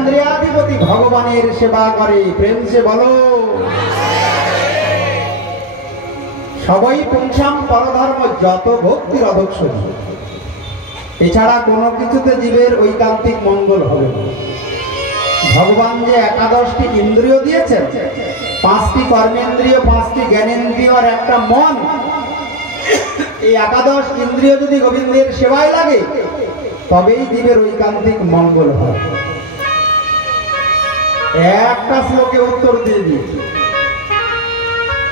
দেহেন্দ্রিয়াধিপতি ভগবানের সেবা করে। প্রেম সে বলো। সবাই পুংসাম পরধর্ম যত ভক্তির অধক্ষণী। এছাড়া কোনো কিছুতে জীবের ঐকান্তিক মঙ্গল হবে না। ভগবান যে একাদশটি ইন্দ্রিয় দিয়েছেন, 5টি কর্মেন্দ্রিয়, 5টি জ্ঞানেন্দ্রিয় আর একটা মন, এই একাদশ ইন্দ্রিয় যদি গোবিন্দের সেবায় লাগে তবেই জীবের ঐকান্তিক মঙ্গল হয়। একটা শ্লোকে উত্তর দিয়ে দিয়েছি।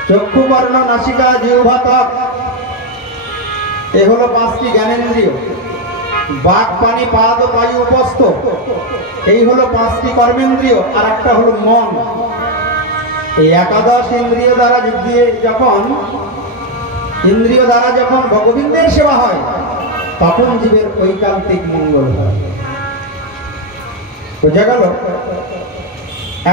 চক্ষু, বর্ণ, নাসিকা, জিহ্বা, ত্বক, এ হলো 5টি জ্ঞানেন্দ্রিয়। বাক, পানি, পাদ, বায়ু, উপস্থ, এই হলো 5টি কর্মেন্দ্রিয়, আর একটা হলো মন। এই একাদশ ইন্দ্রিয় দ্বারা যখন গোবিন্দের সেবা হয় তখন জীবের ঐকান্তিক মঙ্গল হয়। বোঝা গেল?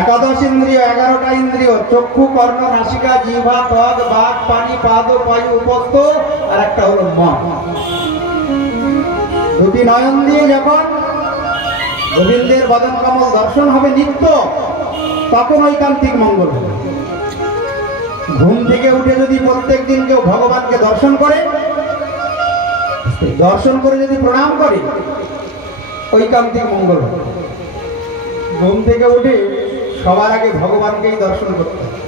একাদশ ইন্দ্রিয়, 11টা ইন্দ্রিয়, চক্ষু, কর্ণ, নাসিকা, জিহ্বা, ত্বক, বাক, পানি, পাদ, বায়ু, উপস্থ, আর একটা হলো মন। 2টি নয়ন দিয়ে যখন গোবিন্দের বদন কমল দর্শন হবে নিত্য, তখন ঐকান্তিক মঙ্গল হবে। ঘুম থেকে উঠে যদি প্রত্যেক দিন কেউ ভগবানকে দর্শন করে যদি প্রণাম করে, ঐকান্তিক মঙ্গল হবে। ঘুম থেকে উঠে সবার আগে ভগবানকেই দর্শন করতে হবে।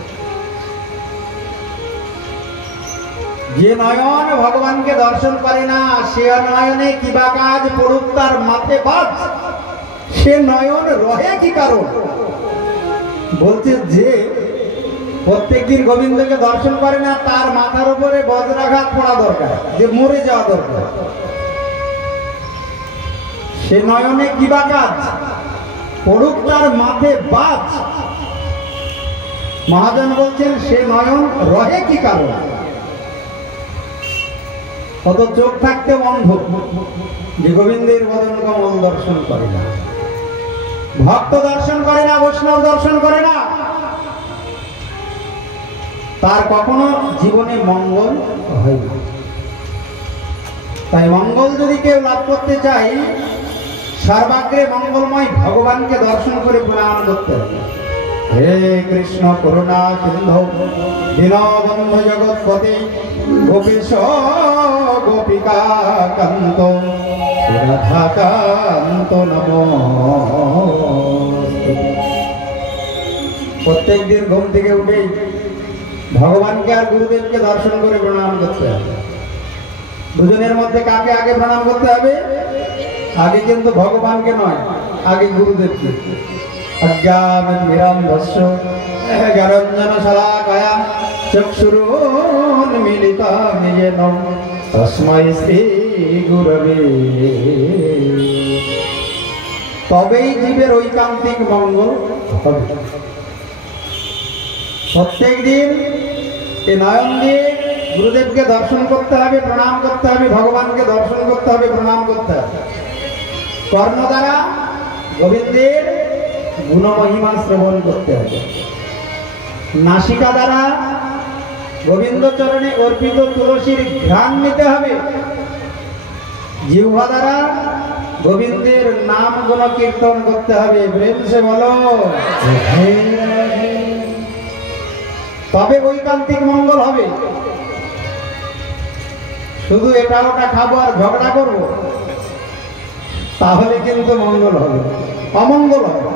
যে নয়ন ভগবানকে দর্শন করে না, সে নয়নে কিবা কাজ পড়ুক তার মাথে বাজ, সে নয়ন রহে কি কারণ। বলছে যে প্রত্যেকদিন গোবিন্দকে দর্শন করে না, তার মাথার উপরে বজ্রাঘাত পড়া দরকার, যে মরে যাওয়া দরকার। সে নয়নে কিবা কাজ পড়ুক তার মাথে বাজ। মহাজন বলছেন সে নয়ন রহে কি কারণ। কত চোখ থাকতে অন্ধ যে গোবিন্দের বদন কমল দর্শন করে না, ভক্ত দর্শন করে না, বৈষ্ণব দর্শন করে না, তার কখনো জীবনে মঙ্গল হয় না। তাই মঙ্গল যদি কেউ লাভ করতে চায়, সর্বাগ্রে মঙ্গলময় ভগবানকে দর্শন করে প্রণাম করতে হবে। হে কৃষ্ণ করুণা সিন্ধু দীনবন্ধু জগৎপতি গোপীশ গোপিকা কান্ত রাধাকান্ত নমস্তে। প্রত্যেক দিন ঘুম থেকে উঠে ভগবানকে আর গুরুদেবকে দর্শন করে প্রণাম করতে হবে। দুজনের মধ্যে কাকে আগে প্রণাম করতে হবে? আগে কিন্তু ভগবানকে নয়, আগে গুরুদেবকে। অজ্ঞানতিমিরান্ধস্য জ্ঞানাঞ্জনশলাকয়া চক্ষুরুন্মিলিতং येन তস্मै শ্রী গুরবে। তবেই জীবের ঐকান্তিক মঙ্গল হবে। প্রত্যেক দিন এই নয়ন দিয়ে গুরুদেবকে দর্শন করতে হবে, প্রণাম করতে হবে, ভগবানকে দর্শন করতে হবে, প্রণাম করতে হবে। কর্ণ দ্বারা গোবিন্দের গুণমহিমা শ্রবণ করতে হবে। নাসিকা দ্বারা গোবিন্দ চরণে অর্পিত তুলসীর ঘ্রাণ নিতে হবে। জিহ্বা দ্বারা গোবিন্দের নাম গুণ কীর্তন করতে হবে। প্রেম সে বলো। তবে ঐকান্তিক মঙ্গল হবে। শুধু এটা ওটা খাবো আর ঝগড়া করবো, তাহলে কিন্তু মঙ্গল হবে, অমঙ্গল হবে।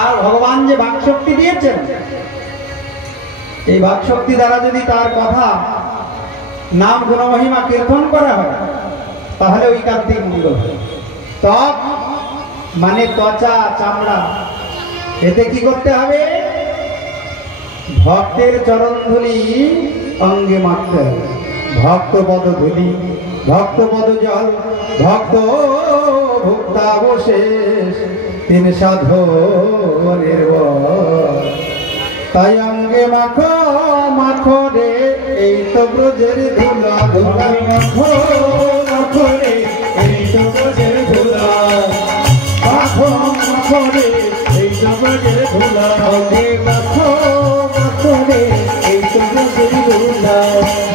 আর ভগবান যে বাকশক্তি দিয়েছেন, এই বাকশক্তি দ্বারা যদি তার কথা নাম গুণমহিমা কীর্তন করা হয়, তাহলে ঐকান্তিক মঙ্গল হবে। ত্বক মানে ত্বচা, চামড়া, এতে কি করতে হবে? ভক্তের চরণ ধুলি অঙ্গে মাখতে হবে। ভক্ত পদ ধুলি, ভক্ত পদ জল, ভক্ত ভুক্তাবশেষ, তিন সাধু নির্ভর। তাই অঙ্গে মাখো মাখো রে, এই তো ব্রজের ধুলা, ধুলা মাখো মাখো রে, এই তো ব্রজের ধুলা, মাখো মাখো রে, এই তো ব্রজের ধুলা, অঙ্গে মাখো মাখো রে, এই তো ব্রজের ধুলা।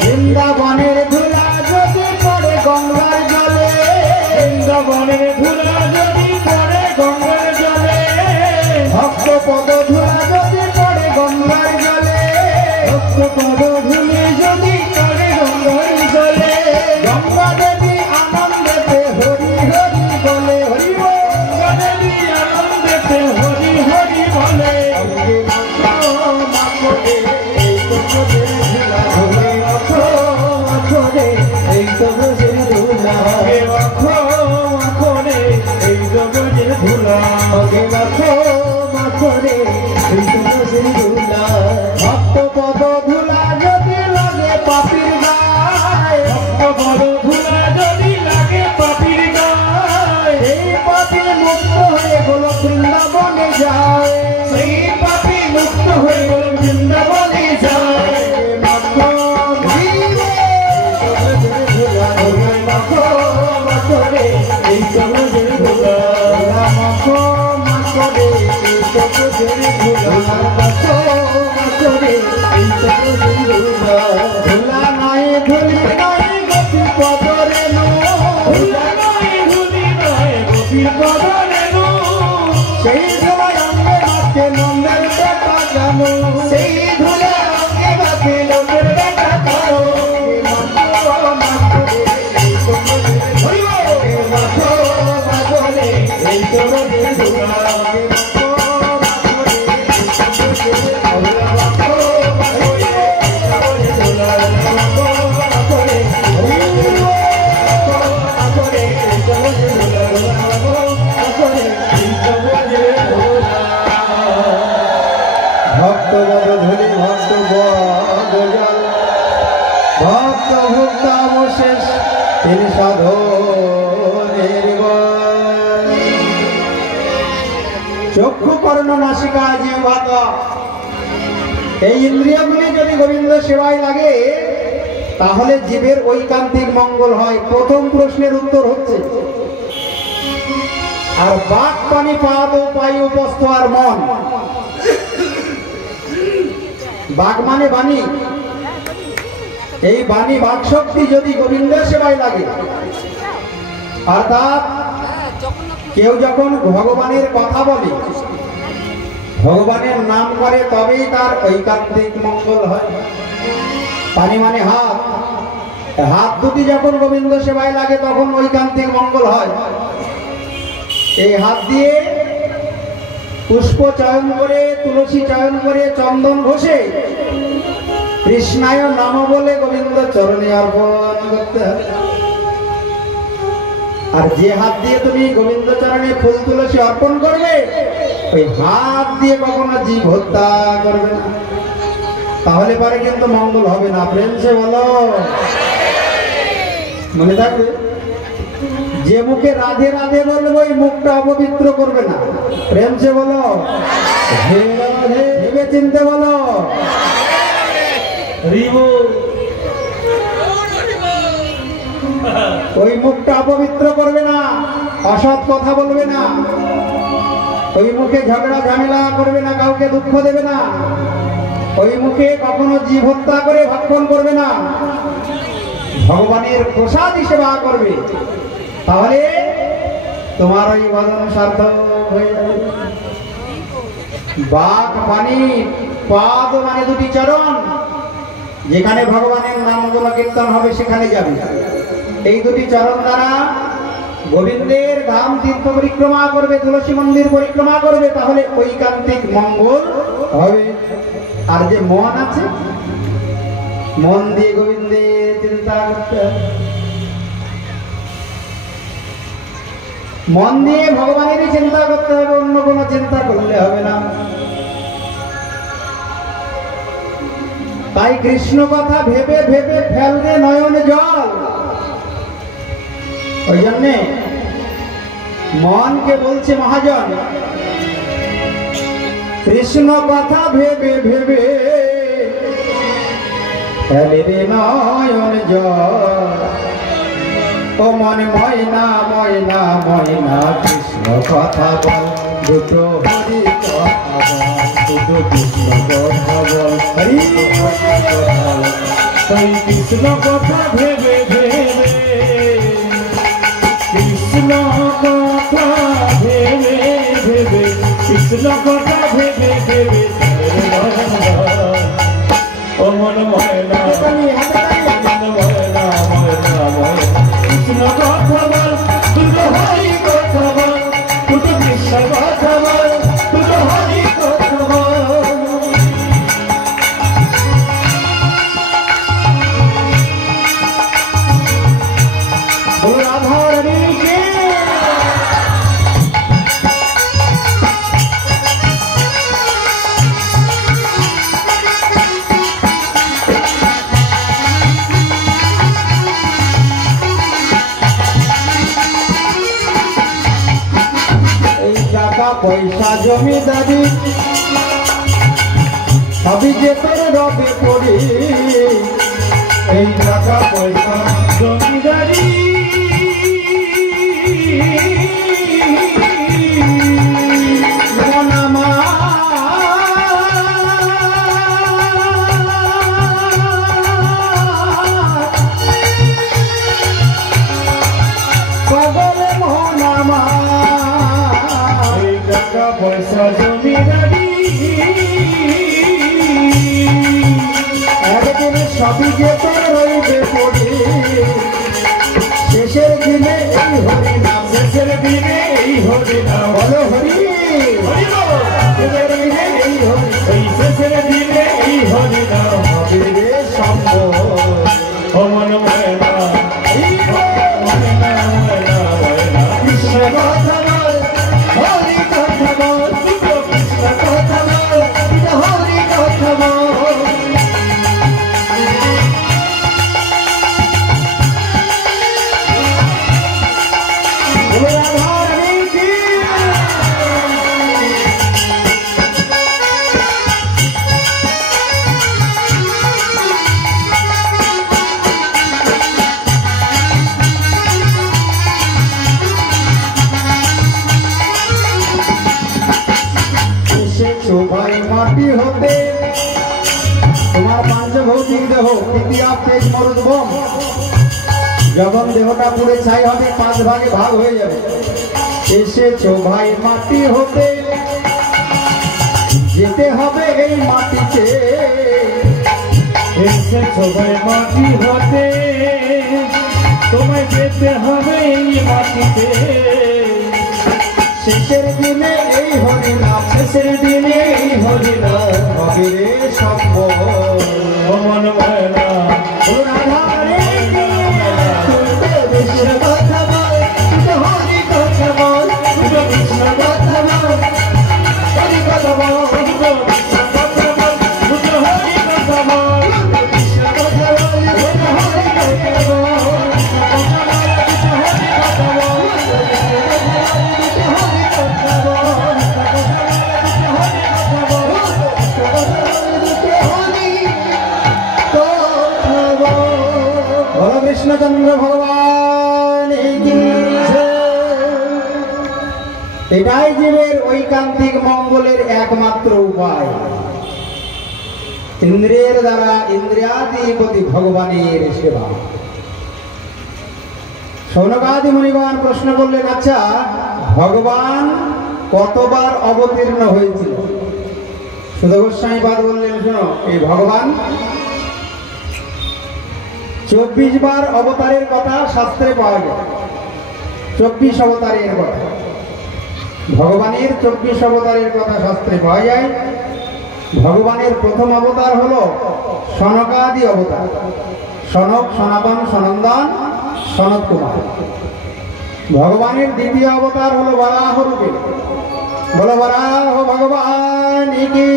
বৃন্দাবনের ধুলা যদি পড়ে গঙ্গার জলে, বৃন্দাবনের ধুলা যদি পড়ে মুক্ত হয়ে গোলক বৃন্দাবনে যায়, সেই পাপী মুক্ত হয়ে গোলক বৃন্দাবনে যায়। মাখো ধীরে মাখো মাখো রে এই সবুজের ধুলা, মাখো মাখো রে এই সবুজের ধুলা, মাখো মাখো রে এই সবুজের ধুলা। ধুলা নয় ধুলি নয় গোপী পদরে নো, ধুলা নয় ধুলি নয় গোপীর পদরে নো, সেই ধুলা অঙ্গে মাকে নন্দের বেটা জানো, সেই ধুলা অঙ্গে মাখে লোকের বেটা কারো। মাখো মাখো রে এই সবুজের ধুলা, মাখো মাখো রে এই সবুজের ধুলা, মাখো মাখো রে এই সবুজের ধুলা, মাখো মাখো রে এই সবুজের ধুলা, মাখো মাখো রে মাখো রে এই সবুজের ধুলা, মাখো মাখো রে এই সবুজের ধুলা। ভক্ত বদ ধরি ভক্ত বদ জল, ভক্ত ভক্তাবশেষ তিনি সাধনের বল। চক্ষু কর্ণ নাসিকা জিহ্বা ত্বক, এই ইন্দ্রিয়গুলি যদি গোবিন্দ সেবায় লাগে তাহলে জীবের ঐকান্তিক মঙ্গল হয়। প্রথম প্রশ্নের উত্তর হচ্ছে। আর বাক পানি পাদ পাই উপস্থ আর মন, বাক মানে বাণী, এই বাণী বাক শক্তি যদি গোবিন্দের সেবায় লাগে, অর্থাৎ কেউ যখন ভগবানের কথা বলে, ভগবানের নাম করে, তবেই তার ঐকান্তিক মঙ্গল হয়। পানি মানে হাত, হাত দুটি যখন গোবিন্দ সেবায় লাগে তখন ঐকান্তিক মঙ্গল হয়। এই হাত দিয়ে পুষ্প চয়ন করে, তুলসী চয়ন করে, চন্দন ঘষে কৃষ্ণায় নাম বলে গোবিন্দ চরণে অর্পণ করতে হবে। আর যে হাত দিয়ে তুমি গোবিন্দ চরণে ফুল তুলসী অর্পণ করবে, ওই হাত দিয়ে কখনো জীব হত্যা করবে না, তাহলে পরে কিন্তু মঙ্গল হবে না। প্রেম সে বলো, মনে থাকবে। যে মুখে রাধে রাধে বলবো ওই মুখটা অপবিত্র করবে না। প্রেম সে বলো, হে রাধে ভেবে চিনতে বলো। ওই মুখটা অপবিত্র করবে না, অসৎ কথা বলবে না, ওই মুখে ঝগড়া ঝামেলা করবে না, কাউকে দুঃখ দেবে না, ওই মুখে কখনো জীব হত্যা করে ভক্ষণ করবে না, ভগবানের প্রসাদ সেবা করবে। তাহলে তোমার ওই ভজন সার্থক হয়ে যাবে। বাক বাণী পাদ মানে দুটি চরণ, যেখানে ভগবানের নামগুলো কীর্তন হবে সেখানে যাবে। এই দুটি চরণ দ্বারা গোবিন্দের ধাম তীর্থ পরিক্রমা করবে, তুলসী মন্দির পরিক্রমা করবে, তাহলে ঐকান্তিক মঙ্গল হবে। আর যে মন আছে, মন দিয়ে গোবিন্দের চিন্তা করতে হবে, মন দিয়ে ভগবানেরই চিন্তা করতে হবে, অন্য কোনো চিন্তা করলে হবে না। তাই কৃষ্ণ কথা ভেবে ভেবে ফেলবে নয়নে জল। ওই জন্যে মনকে বলছে মহাজন, কৃষ্ণ কথা ভেবে ভেবে ফেলবে নয়ন জল। ও মনে ময়না ময়না ময়না কৃষ্ণ কথা বল, দুটো হরি কথা বল, দুটো কৃষ্ণ কথা বল, হরি তাই কৃষ্ণ কথা ভেবে ভেবে, কৃষ্ণ কথা ভেবে ভেবে, কৃষ্ণ কথা ভেবে ভেবে, ও মন ময়না ময়না ময়না ময়না, কৃষ্ণ কথা বল, দুটো হরি কথা বল, দুটো কৃষ্ণ কথা বল, দুটো হরি কথা বল। রাধা রানীকে টাকা পয়সা জমিদারি সবই যে তোর রবে পড়ি, এই টাকা পয়সা জমিদারি মন আমার পাগল মন আমার, এই টাকা পয়সা জমিদারি একদিন সবই যে তোর রইবে পড়ি, শেষের দিনে এই হরি নাম, শেষের দিনে এই হরি নাম, বলো হরি হরি বল। শেষের দিনে এই হরি, এই শেষের দিনে এই হরি নাম হবে রে সম্ভব। অমন ময়না এই ময়না ময়না ময়না কৃষ্ণ কথা বল, হরি কথা বল, কৃষ্ণ কথা বল, হরি কথা বল। এসেছো ভাই মাটি হতে, তোমার পাঞ্চভৌতিক দেহ তৃতীয় পেজ মরুদ্ভম, যখন দেহটা পুড়ে ছাই হবে 5 ভাগে ভাগ হয়ে যাবে। এসেছো ভাই মাটি হতে, যেতে হবে এই মাটিতে, এসেছো ভাই মাটি হতে, তোমায় যেতে হবে এই মাটিতে। শেষের দিনে এই হরি নাম, শেষের দিনে এই হরি নাম হবে রে সম্ভব। অমন ময়না ও রাধা রে কৃষ্ণ কথা বল, হরি কথা বল, কৃষ্ণ কথা বল, হরি কথা বল, কৃষ্ণ কথা বল, হরি কথা বল, কৃষ্ণ কথা বল, হরি কথা বল, বলো কৃষ্ণচন্দ্র ভগবান কি জয়। এটাই জীবের ঐকান্তিক মঙ্গলের একমাত্র উপায়, ইন্দ্রিয়ের দ্বারা ইন্দ্রিয়াধিপতি ভগবানের সেবা। সৌনকাদি মুনিগণ প্রশ্ন করলেন, আচ্ছা ভগবান কতবার অবতীর্ণ হয়েছিল? সুধা গোস্বামীপাদ বললেন, শোনো, এই ভগবান 24 বার অবতারের কথা শাস্ত্রে পাওয়া যায়। 24 অবতারের কথা, ভগবানের 24 অবতারের কথা শাস্ত্রে পাওয়া যায়। ভগবানের প্রথম অবতার হলো সনকাদি অবতার, সনক, সনাতন, সনন্দন, সনত কুমার। ভগবানের দ্বিতীয় অবতার হলো বরাহ রূপে, বলো বরাহ ভগবান কি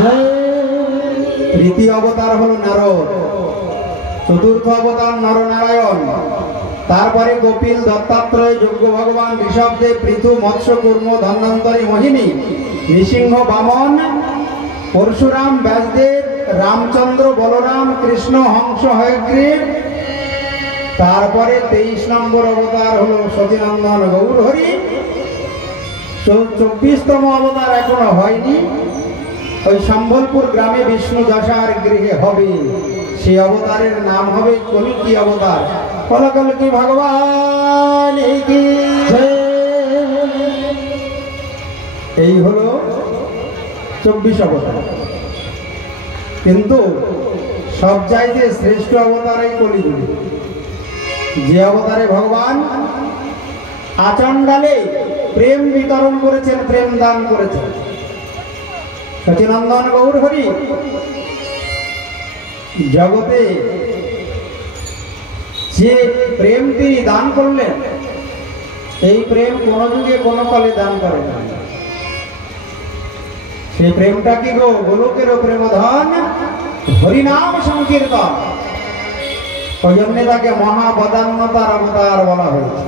জয়। তৃতীয় অবতার হলো নারদ, চতুর্থ অবতার নরনারায়ণ, তারপরে কপিল, দত্তাত্রেয়, যজ্ঞ ভগবান, ঋষভদেব, পৃথু, মৎস্য, কুর্ম, ধন্বন্তরী, মোহিনী, নৃসিংহ, বামন, পরশুরাম, ব্যাসদেব, রামচন্দ্র, বলরাম, কৃষ্ণ, হংস, হয়গ্রীব। তারপরে 23 নম্বর অবতার হলো সচিনন্দন গৌর হরি। 24তম অবতার এখনো হয়নি, ওই সম্বলপুর গ্রামে বিষ্ণু দশার গৃহে হবে। সেই অবতারের নাম হবে কলিকি অবতার। কলকলকি ভগবান কি জয়। এই হলো 24 অবতার, কিন্তু সব চাইতে শ্রেষ্ঠ অবতার এই কলিযুগে, যে অবতারে ভগবান আচণ্ডালে প্রেম বিতরণ করেছেন, প্রেম দান করেছেন। সচিনন্দন গৌর হরি জগতে যে প্রেম তিনি দান করলেন, এই প্রেম কোন যুগে কোন কালে দান করে না। সেই প্রেমটা কি গো? গোলকের প্রেমধন হরিনাম সংকীর্তন। ওই জন্য তাকে মহাবদান্যতার অবতার বলা হয়েছে।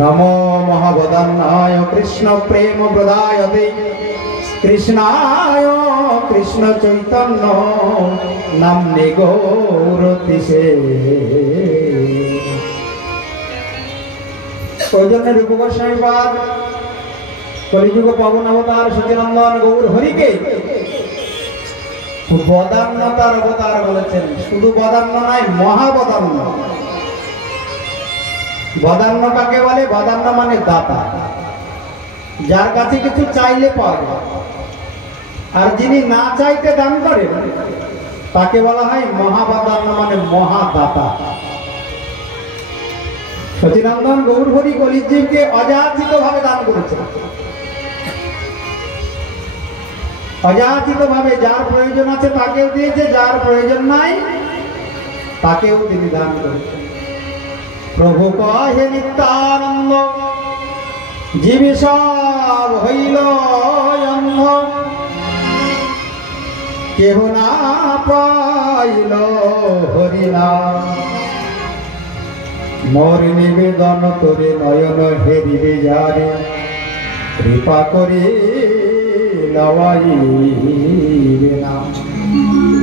নমো মহাবদান্যায় কৃষ্ণ প্রেম প্রদায়তে কৃষ্ণায় কৃষ্ণ চৈতন্য নাম্নে গৌরতিসে। ওই জন্য রূপ গোস্বামীপাদ কলিযুগ পবন অবতার সচিনন্দন গৌর হরিকে বদান্যতার অবতার বলেছেন। শুধু বদান্য নয়, মহাবদান্য। বদান্য কাকে বলে? বদান্য মানে দাতা, যার কাছে কিছু চাইলে পাওয়া যায়। আর যিনি না চাইতে দান করেন তাকে বলা হয় মহাবদান্য, মানে মহাদাতা। সচিনন্দন গৌর হরি কলিজীবকে অযাচিত ভাবে দান করেছেন। অযাচিত ভাবে যার প্রয়োজন আছে তাকেও দিয়েছে, যার প্রয়োজন নাই তাকেও তিনি দান করেছেন। প্রভু কহে নিত্যানন্দ, জীবে সব হইল অন্ধ, কেহ না পাইল হরিনাম। মোর নিবেদন তোরে নয়ন হেরিবে যারে, কৃপা করে লওয়াইবে না।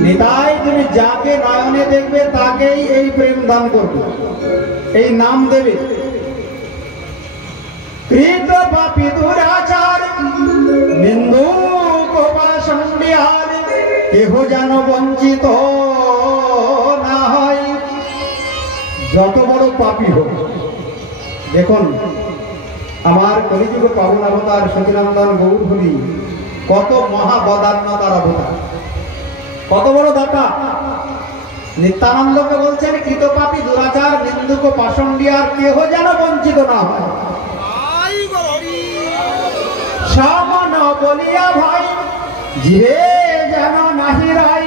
নিতাই তুমি যাকে নয়নে দেখবে তাকেই এই প্রেম দান করবে, এই নাম দেবে। কৃত পাপী দুরাচার নিন্দুক পাষণ্ডিহার, কেহ যেন বঞ্চিত না হয়। যত বড় পাপী হোক, দেখুন আমার কলিযুগ পাবন অবতার সচিনন্দন গৌর হরি কত মহাবদান্যতার অবতার, কত বড় দাতা। নিত্যানন্দকে বলছেন কৃতপাপী দুরাচার নিন্দুক পাষণ্ডিহার, কেহ যেন বঞ্চিত না হয়। সামন বলিয়া ভাই জিরে যেন নাহি রাই,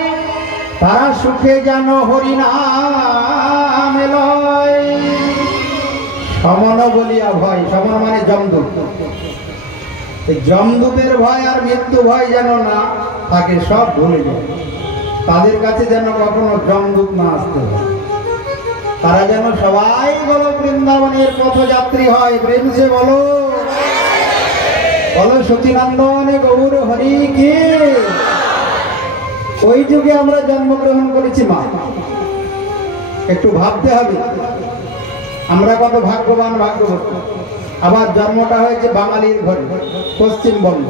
তারা সুখে যেন হরিনাম লয়। সমন বলিয়া ভয়, সমন মানে যমদূত। যমদূতের ভয় আর মৃত্যু ভয় যেন না থাকে, সব ভুলে যায়। তাদের কাছে যেন কখনো যমদূত না আসতে হয়। তারা যেন সবাই বলো বৃন্দাবনের পথযাত্রী হয়। প্রেম সে বলো, বলো সচিনন্দন গৌর হরি কি। ওই যুগে আমরা জন্মগ্রহণ করেছি মা, একটু ভাবতে হবে আমরা কত ভাগ্যবান ভাগ্যবতী। আবার জন্মটা হয়েছে বাঙালির ঘরে, পশ্চিমবঙ্গ।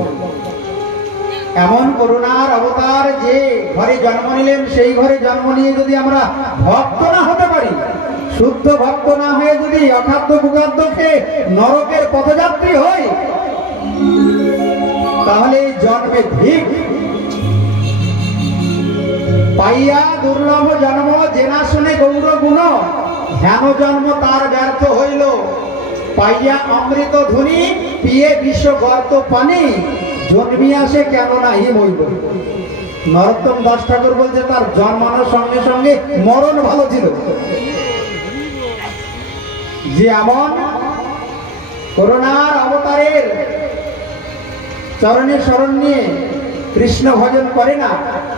এমন করুণার অবতার যে ঘরে জন্ম নিলেন, সেই ঘরে জন্ম নিয়ে যদি আমরা ভক্ত না হতে পারি, শুদ্ধ ভক্ত না হয়ে যদি অখাদ্য কুখাদ্য খেয়ে নরকের পথযাত্রী হই, তাহলে এই জন্মে ঠিক। পাইয়া দুর্লভ জন্ম জেনা শুনে গৌর গুণ, ধ্যান জন্ম তার ব্যর্থ হইল। পাইয়া অমৃত ধুনি পিয়ে বিশ্ব গর্ত পানি, জন্মি আসে কেন নাহি মইল। নরোত্তম দাস ঠাকুর বলছে তার জন্মানোর সঙ্গে সঙ্গে মরণ ভালো ছিল। যে এমন করুণার অবতারের চরণে শরণ নিয়ে কৃষ্ণ ভজন করে না,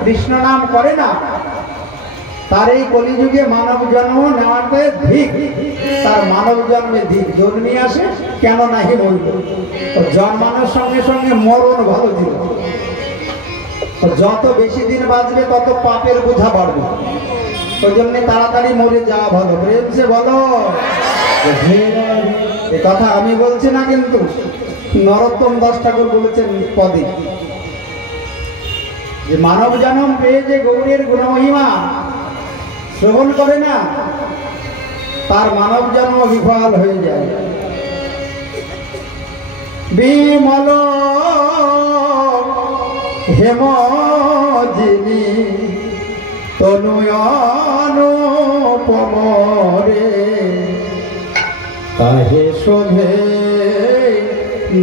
কৃষ্ণ নাম করে না, তার এই কলিযুগে মানব জন্ম নেওয়াতে ধিক। তার মানব জন্মে ধিক, জন্মে আসে কেন নাহি মইল। জন্মানোর সঙ্গে সঙ্গে মরণ ভালো ছিল। যত বেশি দিন বাঁচবে তত পাপের বোঝা বাড়বে, ওই জন্য তাড়াতাড়ি মরে যাওয়া ভালো। প্রেম সে বলো। এ কথা আমি বলছি না, কিন্তু নরোত্তম দাস ঠাকুর বলেছেন পদে, যে মানব জন্ম পেয়ে যে গৌরের গুণমহিমা শ্রবণ করে না, তার মানব জন্ম বিফল হয়ে যায়। বিমল হেম যিনি তনুয়ানুপমরে, তাহে শোভে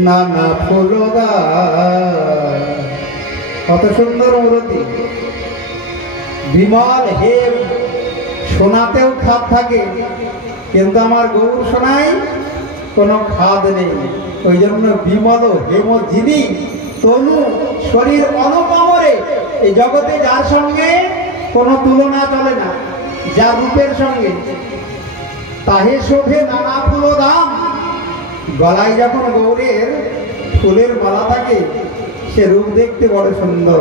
নানা ফুলগা। কত সুন্দর মূর্তি। বিমল হেম, সোনাতেও খাদ থাকে, কিন্তু আমার গৌর সোনায় কোনো খাদ নেই। ওই জন্য বিমল হেম যিনি তনু, শরীর অনুপমরে। এই জগতে যার সঙ্গে কোনো তুলনা চলে না, যার রূপের সঙ্গে, তাহে শোভে নানা ফুল দাম। গলায় যখন গৌরের ফুলের মালা থাকে সে রূপ দেখতে বড় সুন্দর।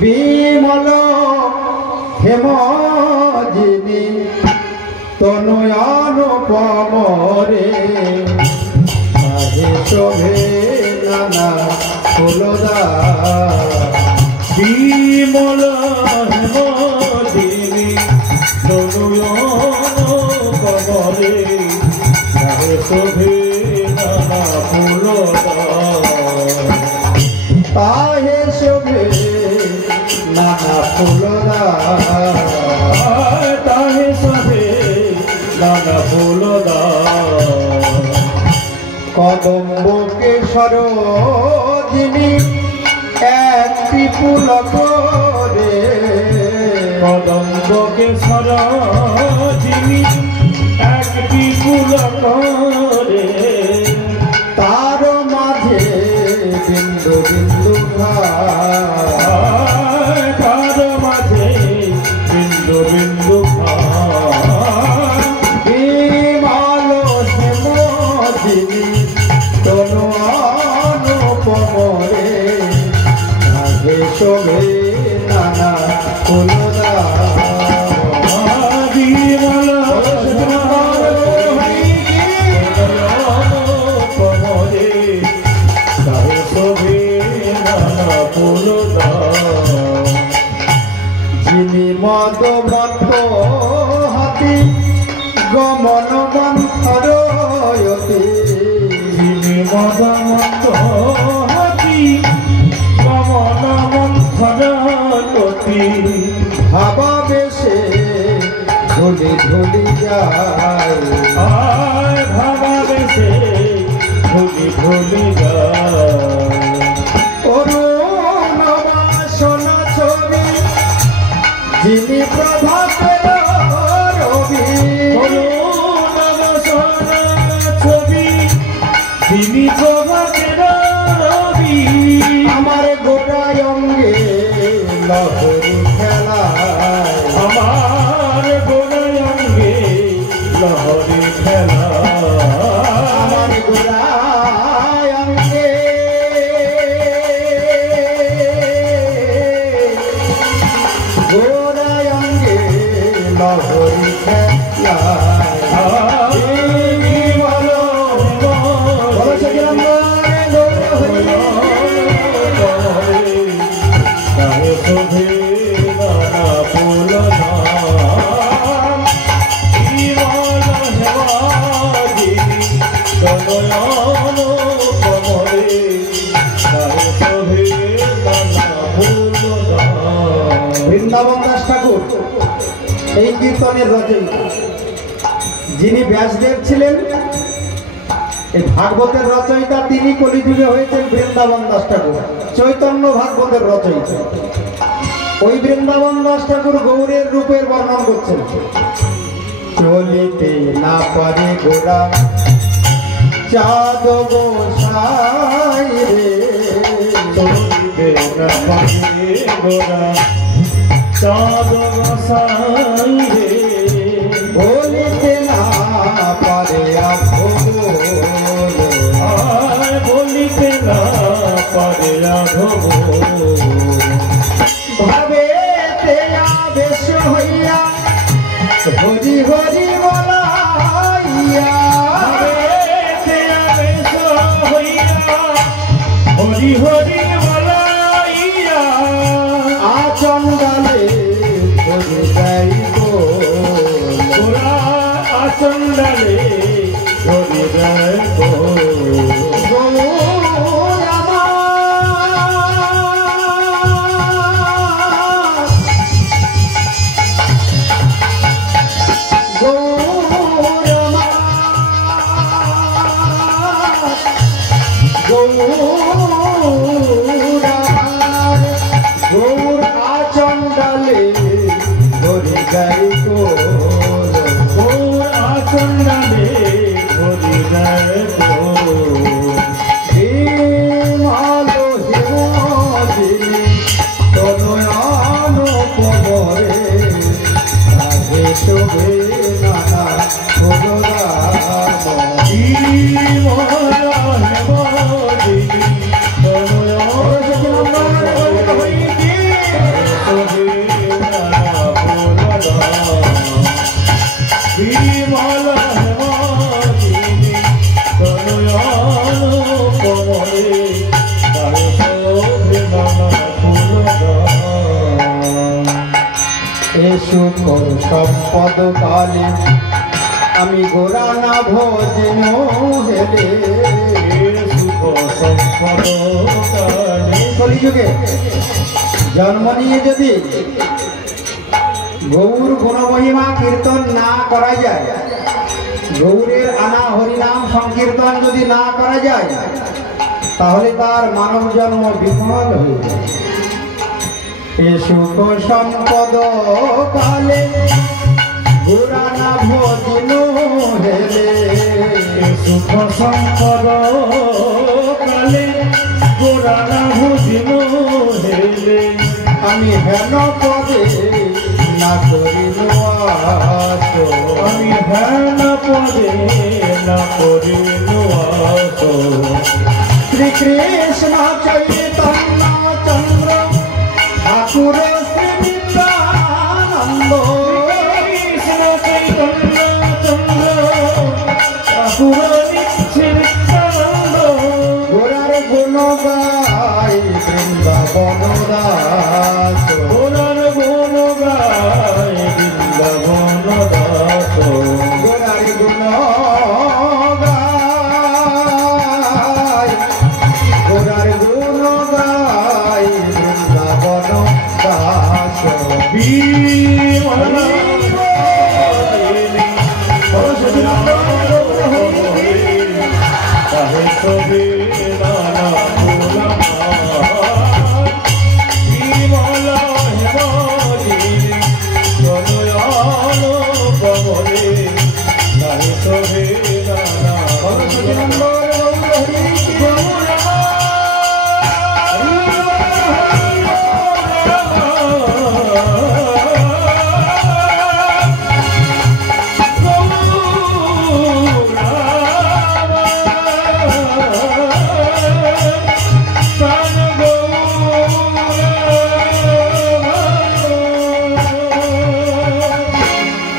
বিমল হেম যিনি তনয়ান পমরে শোভে নানা ফুলদা। বিমল হেম যিনি তনয়ান পমরে শোভে নানা ফুলদা। তাহে শোভে নানা ফুলদা। তাহে শোভে নানা ফুলদা। কদম্ব কেশর যিনি একটি পুলক রে। কদম্ব কেশর যিনি একটি পুলক রে। তার মাঝে বিন্দু বিন্দু তার মাঝে বিন্দু বিন্দু বিমল হেম যিনি তনয়ান পমরে শোভে নানা ফুলদা। বিমল পমরে শোভে নানা ফুলদা। যিনি মদমত হাতি গমন মন্থরয়তি। যিনি মদমত হাতি গমন মন্থরয়তি। ভাবাবেশে ধুলি ধুলি যায়। আয় ভাবাবেশে ধুলি ধুলি যায়। অরুণ বাসনা ছবি যিনি প্রভাতের রবি। ছবি যিনি প্রভাতের রবি। আমার গোটায় অঙ্গে লহরি খেলায়। আমার গোড়ায় অঙ্গে লহরি খেলা। আমার গোটায় অঙ্গে গোড়ায় অঙ্গে লহরি খেলায়। বলো তাহে শোভে নানা ফুলদা। বিমল হেম যিনি তনয়ান পমরে তাহে শোভে নানা ফুলদা। বৃন্দাবন দাস ঠাকুর এই কীর্তনের রচয়িতা। যিনি ব্যাসদেব ছিলেন এই ভাগবতের রচয়িতা, তিনি কলিযুগে হয়েছেন বৃন্দাবন দাস ঠাকুর, চৈতন্য ভাগবতের রচয়িতা। ওই বৃন্দাবন দাস ঠাকুর গৌরের রূপের বর্ণন করছেন। চলিতে না পারে গোরা চাঁদ গোসাই রে। চলিতে না পারে গোরা চাঁদ গোসাই রে। বলিতে না পারে আয় বলিতে না পারে রাঘব। ভাবে আবেশ হইয়া হরি হরি বলাইয়া। আবেশ হইয়া হরি হরি বলাইয়া। আচন্দালে হরি যাইব গোরা আচন্দালে হরি যাইব। গৌর আচন্দালে হরি যাইব। গৌর আচন্দালে হরি যাইব। বিমল হেম যিনি তনয়ান পমরে শোভে নানা ফুলদা। সুখ সম্পদ কালে আমি গোরা না ভোজন হেলে সুখ সম্পদ কালে কলিযুগে জন্ম নিয়ে যদি গৌর গুণমহিমা কীর্তন না করা যায়, গৌরের আনা হরিনাম সংকীর্তন যদি না করা যায়, তাহলে তার মানব জন্ম বিফল হয়ে যায়। এ সুখ সম্পদ কালে গোরা না ভোজন হেলে সুখ সম্পদ কালে গোরা না ভোজন হেলে আমি হেন পদে না করিল আশ, আমি হেন পদে না করিল আশ। শ্রীকৃষ্ণ চৈতন্য চন্দ্র ঠাকুর শ্রী নিত্যানন্দ, কৃষ্ণ চৈতন্য চন্দ্র ঠাকুর নিত্যানন্দ গোরার গুণ গাই বৃন্দাবন দাস, গোরার গুণ গায় বৃন্দাবন দাস। গোরার গুণ গাই, গোরার গুণ গাই বৃন্দাবন দাস। বিমলা কাহে সবে নানা ভোলা বিমলা হেমালিনী জনয়ান কমলে কাহে সবে নানা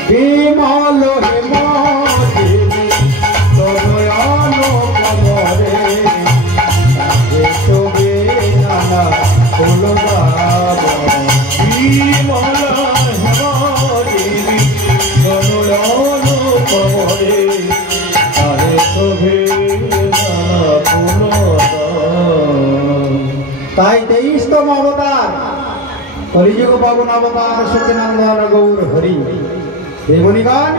বিমল হেমালিনী তনয়ান কমলে কাহে শোভে নানা ফুলদার। বিমলা হেমালিনী জনয়ান কমলে কাহে শোভে নানা ফুলদার। তাই 23তম অবতার কলিযুগ পাবন অবতার সচিনন্দন গৌর হরি। দেবনীগণ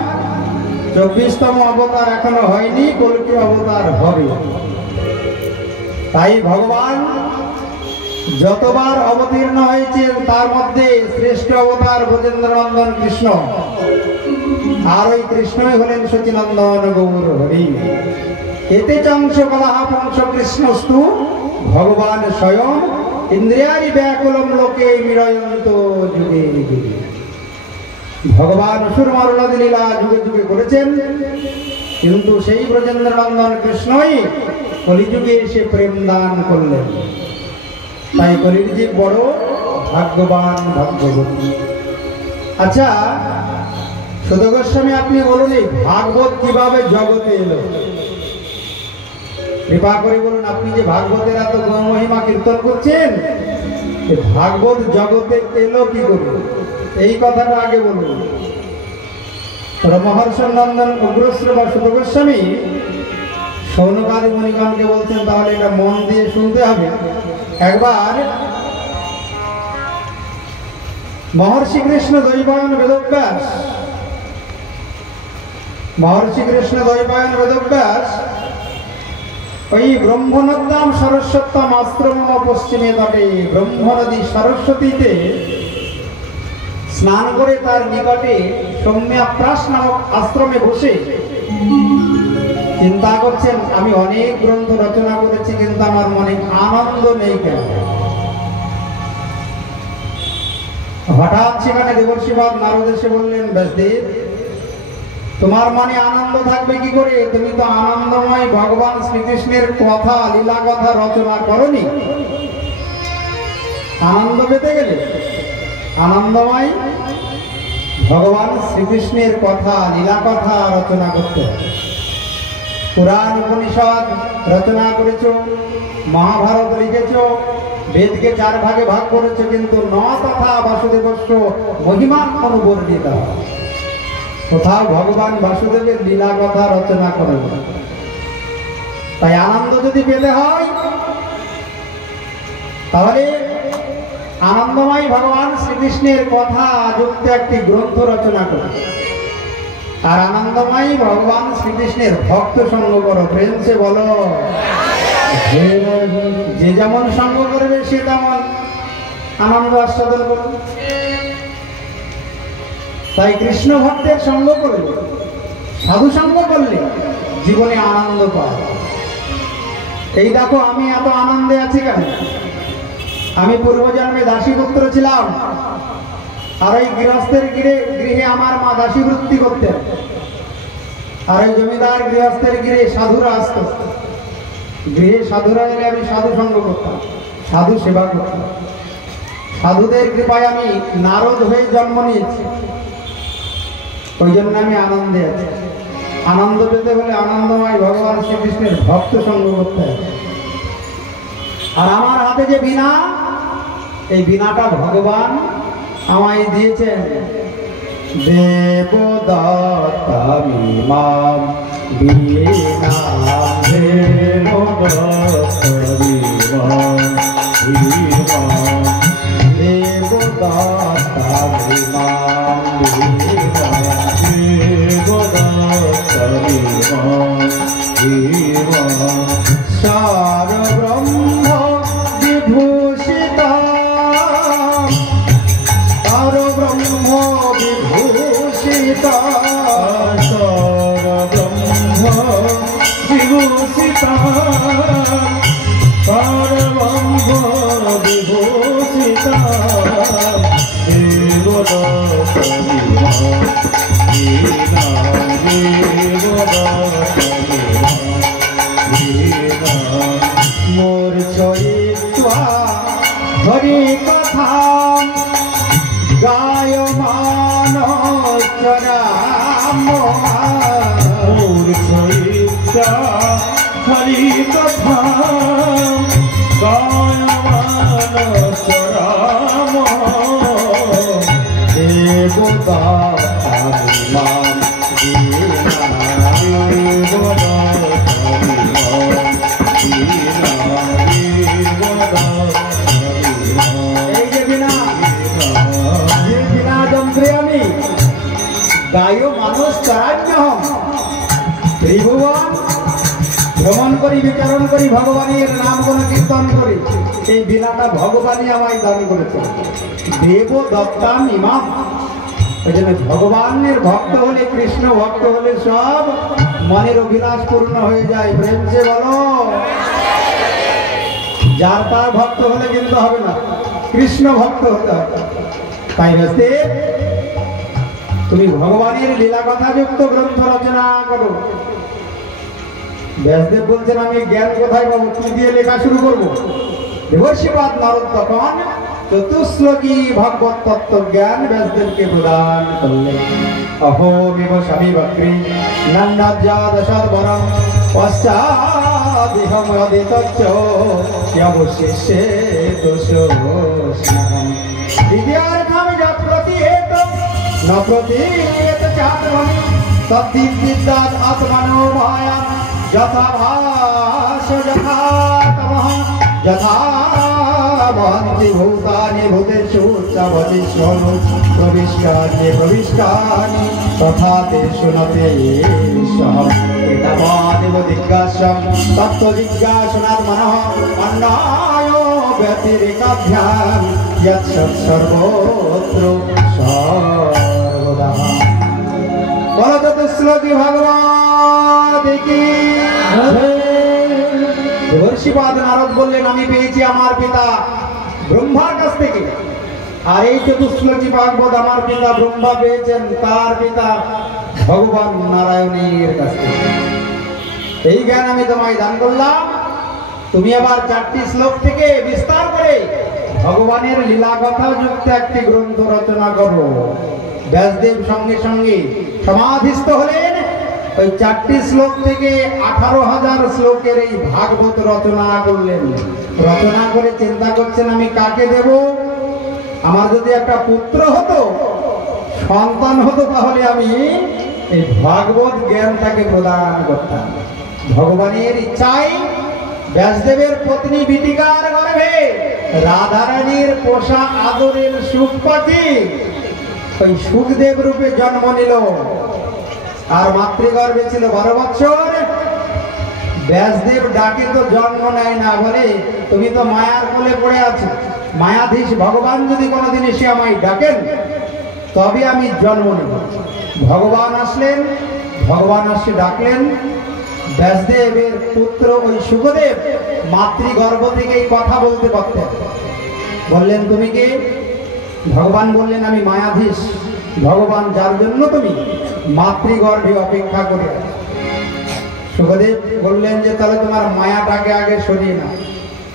24তম অবতার এখনো হয়নি, কল্কি অবতার হবে। তাই ভগবান যতবার অবতীর্ণ হয়েছেন তার মধ্যে শ্রেষ্ঠ অবতার ব্রজেন্দ্রনন্দন কৃষ্ণ, আর ওই কৃষ্ণই হলেন সচিনন্দন গৌর হরি। এতে চাংশ কলাহ পংশ কৃষ্ণস্তু ভগবান স্বয়ং ইন্দ্রিয়ারি ব্যাকুলম লোকে মিলয়ন্ত যুগে যুগে। ভগবান অসুর মারণাদি লীলা যুগে যুগে করেছেন, কিন্তু সেই ব্রজেন্দ্রনন্দন কৃষ্ণই কলিযুগে এসে প্রেম দান করলেন। তাই কলির জীব বড় ভাগ্যবান ভাগ্যবতী। আচ্ছা সুধ গোস্বামী, আপনি বলুন এই ভাগবত কিভাবে জগতে এলো? কৃপা করে বলুন, আপনি যে ভাগবতের এত মহিমা কীর্তন করছেন, ভাগবত জগতে এলো কি করে? এই কথাটা আগে বলুন। মহর্ষি নন্দন উগ্রশ্রী বা সুধ গোস্বামী সৌনকাদি মুনিগণকে বলছেন, তাহলে এটা মন দিয়ে শুনতে হবে। একবার মহর্ষি কৃষ্ণ দ্বৈপায়ন বেদব্যাস, মহর্ষি কৃষ্ণ দ্বৈপায়ন বেদব্যাস ওই ব্রহ্মনদ্যাম সরস্বত্যম আশ্রম পশ্চিমে তটে ব্রহ্মনদী সরস্বতীতে স্নান করে তার নিকটে সৌম্যাপ্রাস নামক আশ্রমে বসে চিন্তা করছেন, আমি অনেক গ্রন্থ রচনা করেছি কিন্তু আমার মনে আনন্দ নেই কেন? হঠাৎ সেখানে দেবর্ষিবাদ নারদ এসে বললেন, ব্যাসদেব তোমার মনে আনন্দ থাকবে কি করে? তুমি তো আনন্দময় ভগবান শ্রীকৃষ্ণের কথা লীলা কথা রচনা করনি। আনন্দ পেতে গেলে আনন্দময় ভগবান শ্রীকৃষ্ণের কথা লীলা কথা রচনা করতে হবে। পুরাণ উপনিষদ রচনা করেছ, মহাভারত লিখেছ, বেদকে 4 ভাগে ভাগ করেছে, কিন্তু ন তথা বাসুদেবস্য মহিমা অনুবর্ণিত। কোথাও ভগবান বাসুদেবের লীলা কথা রচনা করেন। তাই আনন্দ যদি পেতে হয় তাহলে আনন্দময় ভগবান শ্রীকৃষ্ণের কথা যুক্ত একটি গ্রন্থ রচনা করে, আর আনন্দময় ভগবান শ্রীকৃষ্ণের ভক্ত সঙ্গ করো। প্রেম সে বলো, যে যেমন সঙ্গ করবে সে তেমন আনন্দ আস্বাদন করবে। তাই কৃষ্ণ ভক্তের সঙ্গ করলে, সাধু সঙ্গ করলে জীবনে আনন্দ পায়। এই দেখো আমি এত আনন্দে আছি কেন? আমি পূর্বজন্মে দাসী পুত্র ছিলাম, আর ওই গৃহস্থের গৃহে আমার মা দাসী বৃত্তি করতেন, আর ওই জমিদার গৃহস্থের গৃহে সাধুরা আসত। গৃহে সাধুরা এলে আমি সাধু সঙ্গ করতাম, সাধু সেবা করতাম। সাধুদের কৃপায় আমি নারদ হয়ে জন্ম নিয়েছি, ওই জন্য আমি আনন্দে আছি। আনন্দ পেতে হলে আনন্দময় ভগবান শ্রীকৃষ্ণের ভক্ত সঙ্গ করতে হবে। আর আমার হাতে যে বীণা, এই বীণাটা ভগবান আমায় দিয়েছেন। দেবদত্তমিমাম বীণাম দেবদত্তমিমাম বীণাম দেবদত্তমিমাম দেবদত্তমিমাম সারব্রহ্ম বিভূষিতা, সারব্রহ্ম বিভূষিতা, সারব্রহ্ম বিভূষিতা, সারব্রহ্ম বিভূষিতা, দেবদত্তমিমাম বীণাম দেবদত্তমিমাম মোর চরিত্র হরি কথা গায়মান চরাম, মোর চরিত্রা হরি কথা গায়মান চরাম, দেবদত্তমিমাম এই যে বিনা, যে বিনা যন্ত্রে আমি গায় মানুষ চরাম্যহম, ত্রিভুবন ভ্রমণ করি, বিচরণ করি, ভগবানের নাম গুণ কীর্তন করি। এই বিনাটা ভগবানই আমায় দান করেছে। দেবদত্তাম ইমাম, ওই জন্য ভগবানের ভক্ত হলে, কৃষ্ণ ভক্ত হলে সব মনের অভিলাষ পূর্ণ হয়ে যায়। প্রেম সে বলো, যার তার ভক্ত হলে কিন্তু হবে না, কৃষ্ণ ভক্ত হতে হবে। তাই ব্যস্তে তুমি ভগবানের লীলা কথা যুক্ত গ্রন্থ রচনা করো। ব্যাসদেব বলছেন আমি জ্ঞান কোথায় পাবো, কি দিয়ে লেখা শুরু করবো? দেবর্ষিপাদ নারদ তখন চতুশ্লোকী ভাগবত তত্ত্ব জ্ঞান ব্যাসদেবকে প্রদান করলেন। অহোমিব স্বামী বক্রী নন্দাদ্যাদশাদ্বরম পশ্চাদিহমদিতচ্চবশেষে দোষোষ্ণহম বিদ্যার্থম যৎ প্রতীয়েত ন প্রতীয়েত চাত্রমণি তদ্বিদ্যাৎ আত্মনো মায়া যথা ভাস যথা তমঃ যথা ভন্তি ভূতানি ভূতেষু চ ভবিষ্যণু প্রবিষ্টানি প্রবিষ্টানি তথা তেষু ন তেষাঃ এতাবাদেব জিজ্ঞাসাম তত্ত্ব জিজ্ঞাসনাৎ মনঃ অন্যায় ব্যতিরেকাভ্যাম যৎ সর্বত্র সর্বদা। বলো চতুশ্লোকী ভগবান কি দেবর্ষিপাদ নারদ বললেন আমি পেয়েছি আমার পিতা ব্রহ্মার কাছ থেকে, আর এই চতুশ্লোকী ভাগবত আমার পিতা ব্রহ্মা পেয়েছেন তার পিতা ভগবান নারায়ণের কাছ থেকে। এই জ্ঞান আমি তোমায় দান করলাম। তুমি আবার 4টি শ্লোক থেকে বিস্তার করে ভগবানের লীলা কথা যুক্ত একটি গ্রন্থ রচনা করো। ব্যাসদেব সঙ্গে সঙ্গে সমাধিস্থ হলেন, ওই 4টি শ্লোক থেকে 18,000 শ্লোকের এই ভাগবত রচনা করলেন। রচনা করে চিন্তা করছেন আমি কাকে দেব? আমার যদি একটা পুত্র হতো, সন্তান হতো, তাহলে আমি এই ভাগবত জ্ঞানটাকে প্রদান করতাম। ভগবানের ইচ্ছায় ব্যাসদেবের পত্নী বিটিকার গর্ভে রাধারানীর পোষা আদরের সুখ পাখি ওই সুখদেব রূপে জন্ম নিল। আর মাতৃগর্ভে ছিল 12 বছর। ব্যাসদেব ডাকে তো জন্ম নেয় না, বলে তুমি তো মায়ার কোলে পড়ে আছো, মায়াধীশ ভগবান যদি কোনোদিন এসে আমায় ডাকেন তবে আমি জন্ম নেব। ভগবান আসলেন, ভগবান আসে ডাকলেন। ব্যাসদেবের পুত্র ওই সুখদেব মাতৃগর্ভ থেকেই কথা বলতে পারতেন। বললেন তুমি কে? ভগবান বললেন আমি মায়াধীশ ভগবান, যার জন্য তুমি মাতৃগর্ভে অপেক্ষা করে। সুখদেব বললেন যে তাহলে তোমার মায়াটাকে আগে সরিয়ে নাও,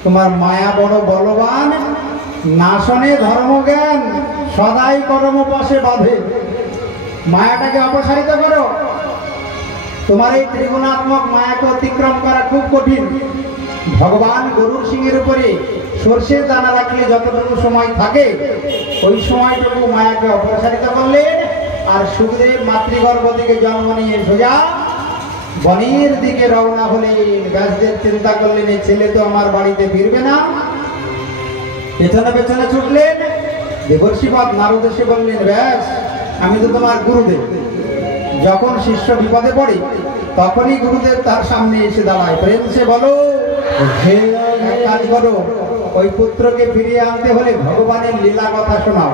তোমার মায়া বড় বলবান, নাশনে ধর্মজ্ঞান, সদাই কর্ম পাশে বাঁধে। মায়াটাকে অপসারিত করো। তোমার এই ত্রিগুণাত্মক মায়াকে অতিক্রম করা খুব কঠিন। ভগবান গরুর সিংহের উপরে সর্ষের দানা রাখলে যতটুকু সময় থাকে ওই সময়টুকু মায়াকে অপসারিত করলেন। আর সুখদেব মাতৃগর্ভ থেকে জন্ম নিয়ে সোজা বনের দিকে রওনা হলেন। ব্যাসদেব চিন্তা করলেন এই ছেলে তো আমার বাড়িতে ফিরবে না, পেছনে পেছনে ছুটলেন। দেবর্ষিপাদ নারদ এসে বললেন ব্যাস আমি তো তোমার গুরুদেব, যখন শিষ্য বিপদে পড়ে তখনই গুরুদেব তার সামনে এসে দাঁড়ায়। প্রেম সে বলো, এক কাজ করো, ওই পুত্রকে ফিরিয়ে আনতে হলে ভগবানের লীলা কথা শোনাও।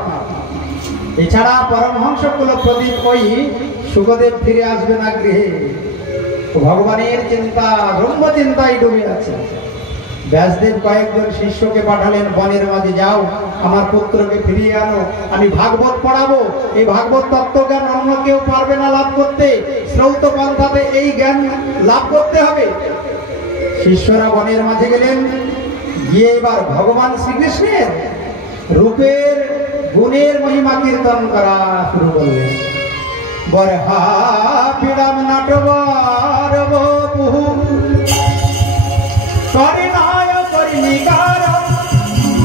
এছাড়া পরমহংস কুল প্রদীপ ওই সুখদেব ফিরে আসবে না গৃহে। ভগবানের চিন্তা, ব্রহ্ম চিন্তায় ডুবে আছে। ব্যাসদেব কয়েকজন শিষ্যকে পাঠালেন বনের মাঝে, যাও আমার পুত্রকে ফিরিয়ে আনো, আমি ভাগবত পড়াবো। এই ভাগবত তত্ত্বজ্ঞান অন্য কেউ পারবে না লাভ করতে, শ্রৌত পন্থাতে এই জ্ঞান লাভ করতে হবে। শিষ্যরা বনের মাঝে গেলেন, গিয়ে এবার ভগবান শ্রীকৃষ্ণের রূপের গুণের মহিমা কীর্তন করা শুরু করলেন। বরহা পিড়াম নাটবার বহু করিনায় করিনিকার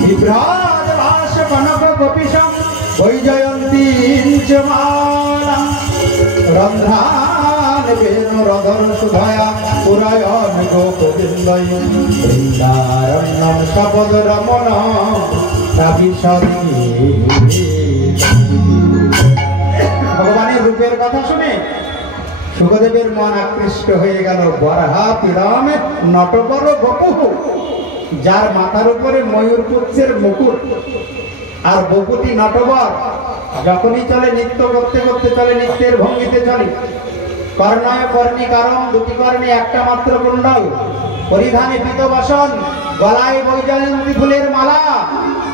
বিভ্রাজ ভাস কনক গোপীশম বৈজয়ন্তীং চ মালা রন্ধ্রান বেণু রধর সুধয়া পুরায়ণ গোপবৃন্দৈ বৃন্দারণ্যম শপথ রমণ ভগবানের রূপের কথা শুনে সুখদেবের মন আকৃষ্ট হয়ে গেল। বরহা পিড়াম নটবর বপুঃ, যার মাথার উপরে ময়ূর পুচ্ছের মুকুট আর বপুটি নটবর, যখনই চলে নৃত্য করতে করতে চলে, নৃত্যের ভঙ্গিতে চলে। কর্ণায় কর্ণিকারম, দুটি কর্ণে একটা মাত্র কুণ্ডল, পরিধানে পীতবাসন, গলায় বৈজয়ন্তী ফুলের মালা,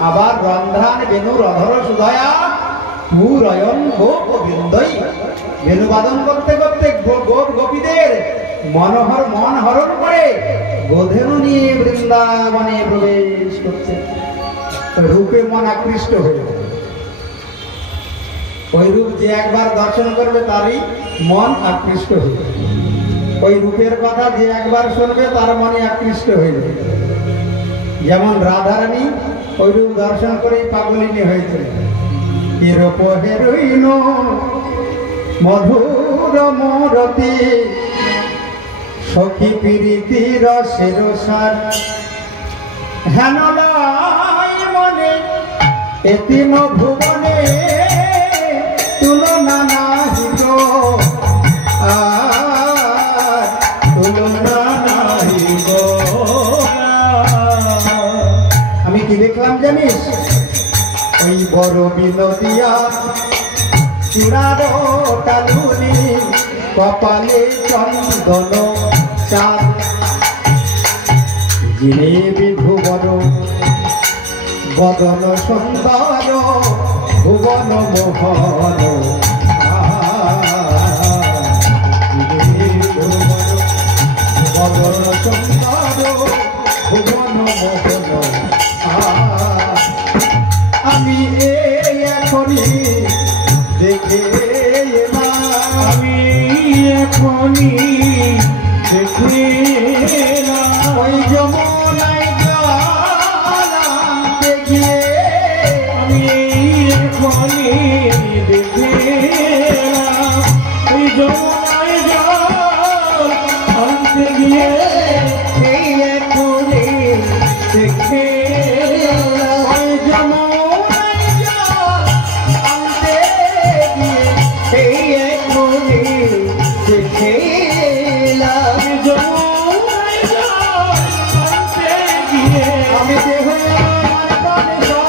আবার রন্ধ্রান বেণুর অধর সুধয়া পুরয়ন গোপবৃন্দৈ, বেণু বাদন করতে করতে গোপ গোপীদের মনোহর মন হরণ করে গোধেনু নিয়ে বৃন্দাবনে প্রবেশ করছে। রূপে মন আকৃষ্ট হয়ে গেল। ওই রূপ যে একবার দর্শন করবে তারই মন আকৃষ্ট হয়ে যাবে। ওই রূপের কথা যে একবার শুনবে তার মনে আকৃষ্ট হয়ে যাবে। যেমন রাধারানী ওই রূপ দর্শন করেই পাগলিনী হয়েছিল। এরূপ হেরইন মধুর মরতি সখী প্রীতি রসের সার, হেন লাই মনে এতিম ভুবনে তুলনা নাহি গো, তুলনা নাহি গো। আমি কি দেখলাম জানিস? ওই বড় বিনোদিয়া চূড়ার টালুনি, কপালে চন্দন চাঁদ, যিনি বিভুবন বদন সুন্দর ভুবন মোহন, বদন সুন্দর ভুবন মোহন। আমি এখনই দেখে এলাম, আমি এখনই আমি দেহ আমার প্রাণ সব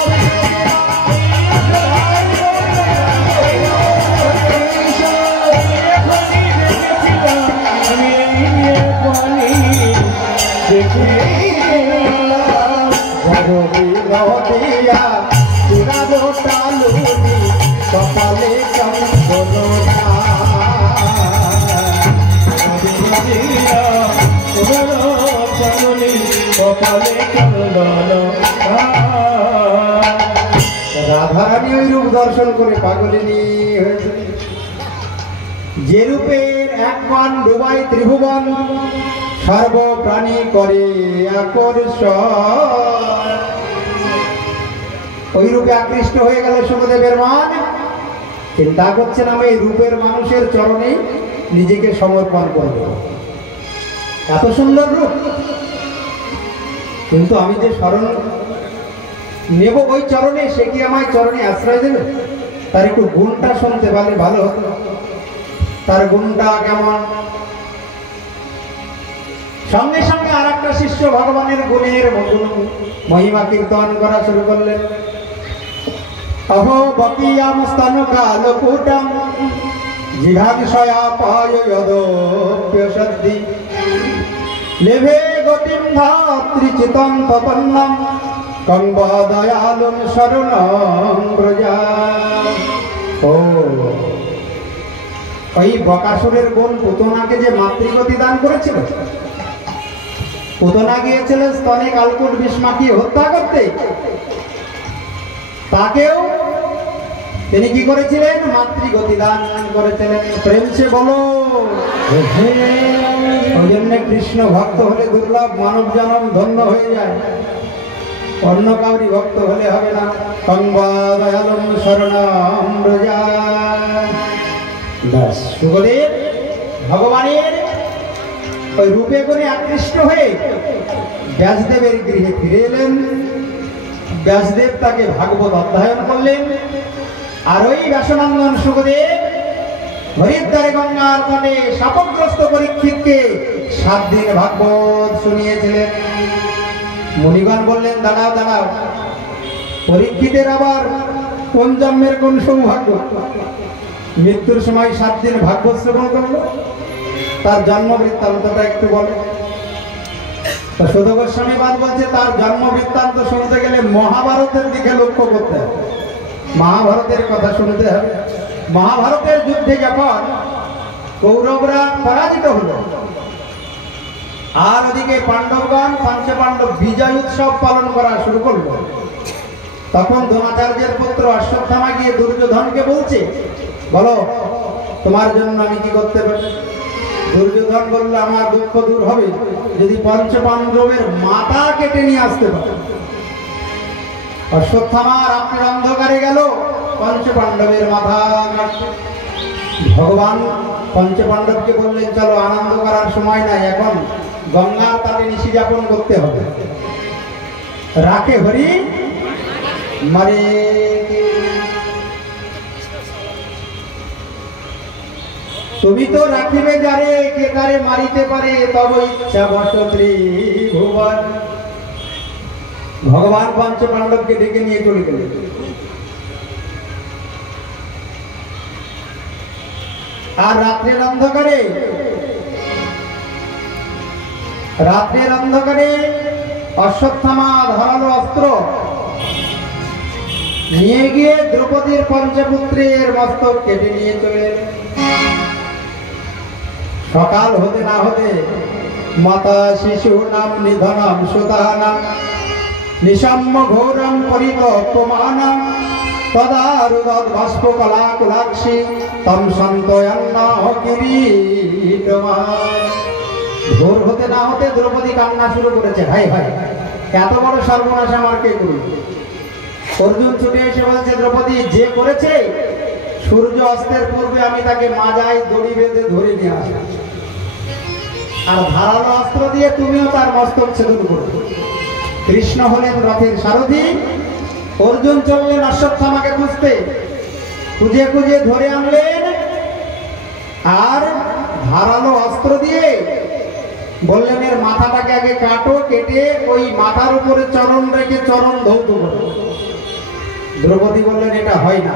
নদিয়া চূড়াবো টালুনি কপালে চন্দনা রাধারানী ওই রূপ দর্শন করে পাগলিনী হয়েছে। যে রূপের এক মান ডুবাই ত্রিভুবন সর্বপ্রাণী করে আকর্ষণ, ওই রূপে আকৃষ্ট হয়ে গেল সুখদেবের মান। চিন্তা করছেন আমি এই রূপের মানুষের চরণে নিজেকে সমর্পণ করব, এত সুন্দর রূপ, কিন্তু আমি যে শরণ নেব ওই চরণে, সে কি আমায় চরণে আশ্রয় দেবে? তার একটু গুণটা শুনতে পারলে ভালো হতো। তার গুণটা কেমন? সঙ্গে সঙ্গে আর একটা শিষ্য ভগবানের গুণের মহিমা কীর্তন করা শুরু করলেন। অহো বকিয়াম স্তন কালকূটম জিঘাংশয়া পায়োদপ্য সদ্ধি লেভে গতিম ধাত্রীচিতম তপন্নম কম্বা দয়ালুম শরণং ব্রজা। ও ওই বকাসুরের বোন পুতনাকে যে মাতৃগতি দান করেছিল, পুতনা গিয়েছিল স্তনে কালকুট বিষ মাখিয়ে হত্যা করতে, তাকেও তিনি কি করেছিলেন? মাতৃগতি দান করেছিলেন। প্রেম সে বলো। ওই জন্য কৃষ্ণ ভক্ত হলে দুর্লভ, মানব জনম ধন্য হয়ে যায়, অন্য কাউরি ভক্ত হলে হবে না। কম্বা দয়ালুম শরণং ব্রজা। ব্যাস, সুখদেব ভগবানের ওই রূপে করে আকৃষ্ট হয়ে ব্যাসদেবের গৃহে ফিরে এলেন। ব্যাসদেব তাকে ভাগবত অধ্যয়ন করলেন। আর ওই ব্যাসনন্দন সুখদেব হরিদ্বারে গঙ্গার তটে শাপগ্রস্ত পরীক্ষিতকে 7 দিন ভাগবত শুনিয়েছিলেন। মুনিগণ বললেন, দাঁড়াও দাঁড়াও, পরীক্ষিতের আবার কোন জন্মের কোন সৌভাগ্য, মৃত্যুর সময় 7 দিন ভাগবত শ্রবণ করলো? তার জন্ম বৃত্তান্তটা একটু বলে। সুধ গোস্বামী বাদ বলছে তার জন্ম বৃত্তান্ত শুনতে গেলে মহাভারতের দিকে লক্ষ্য করতে হবে, মহাভারতের কথা শুনতে হবে। মহাভারতের যুদ্ধে যখন কৌরবরা পরাজিত হলো আর ওদিকে পাণ্ডবগণ পঞ্চপাণ্ডব বিজয় উৎসব পালন করা শুরু করলো, তখন দ্রোণাচার্যের পুত্র অশ্বত্থামা গিয়ে দুর্যোধনকে বলছে, বলো তোমার জন্য আমি কি করতে পারি? দুর্যোধন বলল, আমার দুঃখ দূর হবে যদি পঞ্চপাণ্ডবের মাথা কেটে নিয়ে আসতে পারে। অশ্বত্থামা রাত্রির অন্ধকারে গেল পঞ্চপাণ্ডবের মাথা কাটতে। ভগবান পঞ্চপাণ্ডবকে বললেন, চলো, আনন্দ করার সময় নাই, এখন গঙ্গার তাতে নিশি যাপন করতে হবে। রাখে হরি মারে। তুমি তো রাখিবে যারে, কে তারে মারিতে পারে, তব ইচ্ছা বশ ত্রিভুবন। ভগবান পঞ্চপাণ্ডবকে ডেকে নিয়ে চলে গেলেন। আর রাত্রের অন্ধকারে অশ্বত্থামা ধারালো অস্ত্র নিয়ে গিয়ে দ্রৌপদীর পঞ্চপুত্রের মস্তক কেটে নিয়ে চলে এলেন। সকাল হতে না হতে মাতা শিশু নাম নিধনম সুতানাম নিশম্য ঘোরম পরিতপমানম তদারুদৎ বাষ্প কলাকুলাক্ষী তম সন্তয়ন্ন কিরীটমান। ভোর হতে না হতে দ্রৌপদী কান্না শুরু করেছে, ভাই ভাই এত বড় সর্বনাশ আমার কে করল? অর্জুন ছুটে এসে বলছে, দ্রৌপদী যে করেছে সূর্য অস্তের পূর্বে আমি তাকে মাজায় দড়ি বেঁধে ধরে নিয়ে আসি, আর ধারালো অস্ত্র দিয়ে তুমিও তার মস্তক ছেদন করবে। কৃষ্ণ হলেন রথের সারথি, অর্জুন চললেন অশ্বত্থামাকে খুঁজতে, খুঁজে খুঁজে ধরে আনলেন আর ধারালো অস্ত্র দিয়ে বললেন এর মাথাটাকে আগে কাটো, কেটে ওই মাথার উপরে চরণ রেখে চরণ ধৌত করো। দ্রৌপদী বললেন এটা হয় না।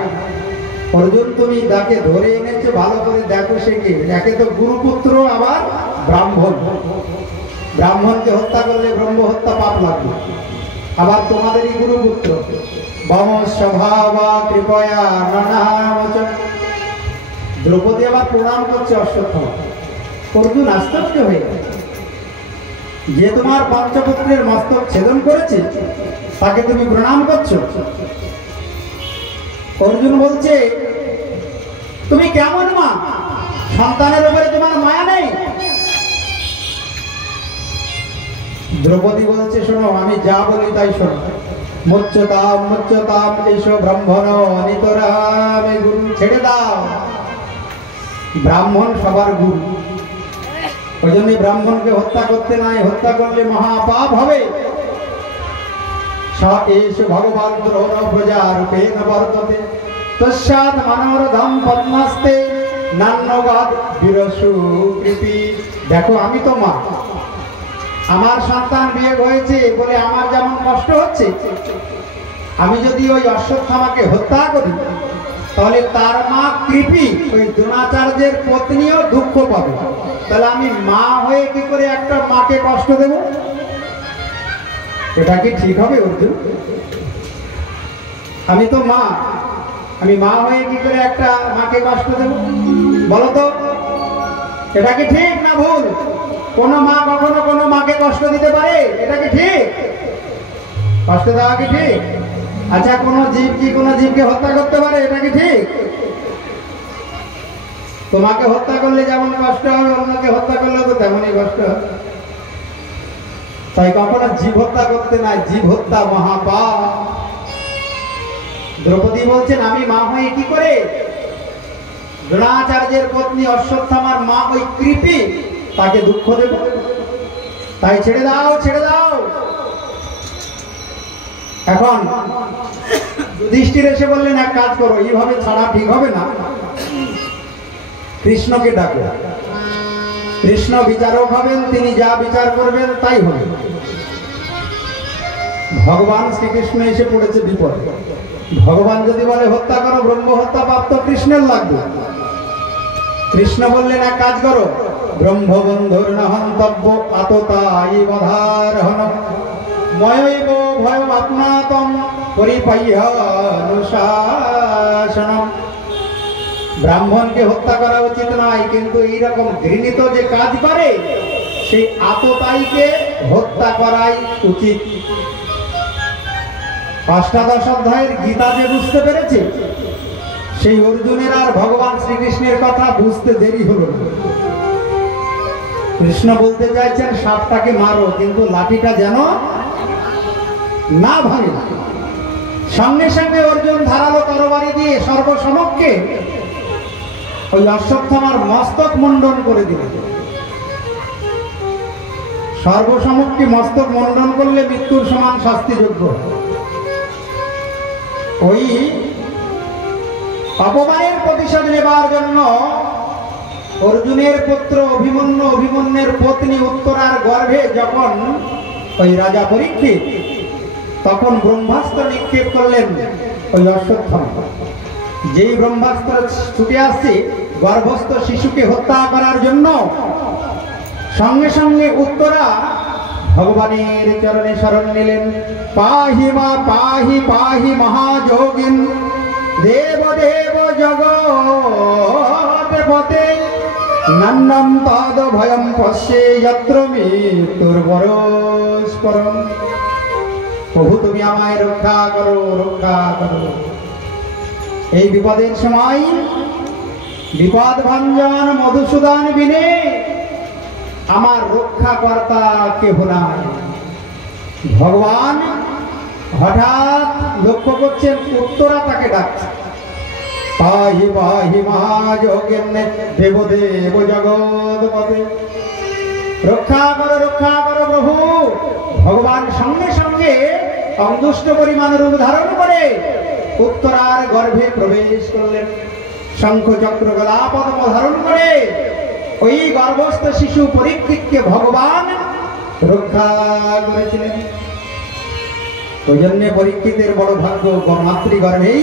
অর্জুন তুমি তাকে ধরে এনেছো, ভালো করে দেখো সে কে। একে তো গুরুপুত্র, আবার ব্রাহ্মণ। ব্রাহ্মণকে হত্যা করলে ব্রহ্ম হত্যা পাপ লাগবে। আবার তোমাদেরই গুরুপুত্র। বংশভাবা কৃপয়া নানামোচন। দ্রৌপদী আবার প্রণাম করছে অশ্বত্থামা। অর্জুন আশ্চর্য হয়ে গেল, যে তোমার পঞ্চপুত্রের মস্তক ছেদন করেছে তাকে তুমি প্রণাম করছো? অর্জুন বলছে তুমি কেমন মা, সন্তানের উপরে তোমার মায়া নেই? দ্রৌপদী বলছে শোনো, আমি যা বলি তাই শোনো। মুচ্যতাম মুচ্যতাম এসো ব্রাহ্মণ নিতরামে গুরু। ছেড়ে দাও, ব্রাহ্মণ সবার গুরু। ওই জন্য ব্রাহ্মণকে হত্যা করতে নাই, হত্যা করলে মহাপাপ হবে। ভগবান দ্রোণ প্রজা রূপেণ বর্ততে তস্যাৎ মনোরধম পদ্মাস্তে নান্যগাদ বিরসু কৃপি। দেখো আমি তো মা, আমার সন্তান বিয়ে হয়েছে বলে আমার যেমন কষ্ট হচ্ছে, আমি যদি ওই অশ্বত্থামাকে হত্যা করি তাহলে তার মা কৃপি ওই দ্রোণাচার্যের পত্নীও দুঃখ পাবে। তাহলে আমি মা হয়ে কি করে একটা মাকে কষ্ট দেব? এটা কি ঠিক হবে অর্জুন? আমি তো মা, আমি মা হয়ে কি করে একটা মাকে কষ্ট দেব বলো তো? এটা কি ঠিক না ভুল? কোন মা কখনো কোনো মাকে কষ্ট দিতে পারে? এটা কি ঠিক? কষ্ট দেওয়া কি ঠিক? আচ্ছা, কোনো জীব কি কোনো জীবকে হত্যা করতে পারে? এটা কি ঠিক? তোমাকে হত্যা করলে যেমন কষ্ট হবে, অন্যকে হত্যা করলে তো তেমনই কষ্ট হবে। তাই কখনো জীব হত্যা করতে নাই, জীব হত্যা মহাপাপ। দ্রৌপদী বলছেন আমি মা হয়ে কি করে দ্রোণাচার্যের পত্নী অশ্বত্থামার মা ওই কৃপি তাকে দুঃখ দেব? তাই ছেড়ে দাও, ছেড়ে দাও। এখন যুধিষ্ঠির এসে বললেন এক কাজ করো, এইভাবে ছাড়া ঠিক হবে না, কৃষ্ণকে ডাকো। কৃষ্ণ বিচারক হবেন, তিনি যা বিচার করবেন তাই হবে। ভগবান শ্রীকৃষ্ণ এসে পড়েছে বিপদে। ভগবান যদি বলে হত্যা করো, ব্রহ্ম হত্যা পাপ তো কৃষ্ণের লাগবে। কৃষ্ণ বললেন এক কাজ করো, ব্রহ্মবন্ধুর নহন্তব্য আততাই বধারহন ময়ৈব ভয় আপনাতম পরিপাহ্যানুশাসনম। ব্রাহ্মণকে হত্যা করা উচিত নয়, কিন্তু এইরকম ঘৃণিত যে কাজ করে সেই আততায়ীকে হত্যা করাই উচিত। অষ্টাদশ অধ্যায়ের গীতা যে বুঝতে পেরেছে, সেই অর্জুনের আর ভগবান শ্রীকৃষ্ণের কথা বুঝতে দেরি হলো না। কৃষ্ণ বলতে চাইছেন সাপটাকে মারো, কিন্তু লাঠিটা যেন না ভাঙে। সঙ্গে সঙ্গে অর্জুন ধারালো তরবারি দিয়ে সর্বসমক্ষে ওই অশ্বত্থামার মস্তক মুন্ডন করে দিল। সর্বসমক্ষে মস্তক মুন্ডন করলে মৃত্যুর সমান শাস্তিযোগ্য। ওই অপমানের প্রতিশোধ নেবার জন্য অর্জুনের পুত্র অভিমন্যু, অভিমন্যুর পত্নী উত্তরার গর্ভে যখন ওই রাজা পরীক্ষিত, তখন ব্রহ্মাস্ত্র নিক্ষেপ করলেন ওই অশ্বত্থামা। যেই ব্রহ্মাস্ত্র ছুটে আসছে গর্ভস্থ শিশুকে হত্যা করার জন্য, সঙ্গে সঙ্গে উত্তরা ভগবানের চরণে শরণ নিলেন। পাহি মা পাহি পাহি মহাযোগিন দেব দেব জগৎপতে নন্দম তদ ভয়ম পশ্যে যত্র মৃত্যুর্বরস্পরম। প্রভু তুমি আমায় রক্ষা করো, রক্ষা করো। এই বিপদের সময় বিপদ ভঞ্জন মধুসূদন বিনে আমার রক্ষাকর্তা কেহ নাই। ভগবান হঠাৎ লক্ষ্য করছেন উত্তরা তাকে ডাকছে। পাহি পাহি মহাযোগেন দেব দেব জগৎপতে, রক্ষা করো প্রভু। ভগবান সঙ্গে সঙ্গে অদৃষ্ট পরিমাণ রূপ ধারণ করে উত্তরার গর্ভে প্রবেশ করলেন। শঙ্খ চক্র গদা পদ্ম ধারণ করে ওই গর্ভস্থ শিশু পরীক্ষিতকে ভগবান রক্ষা করেছিলেন। ওই জন্য পরীক্ষিতের বড় ভাগ্য, মাতৃগর্ভেই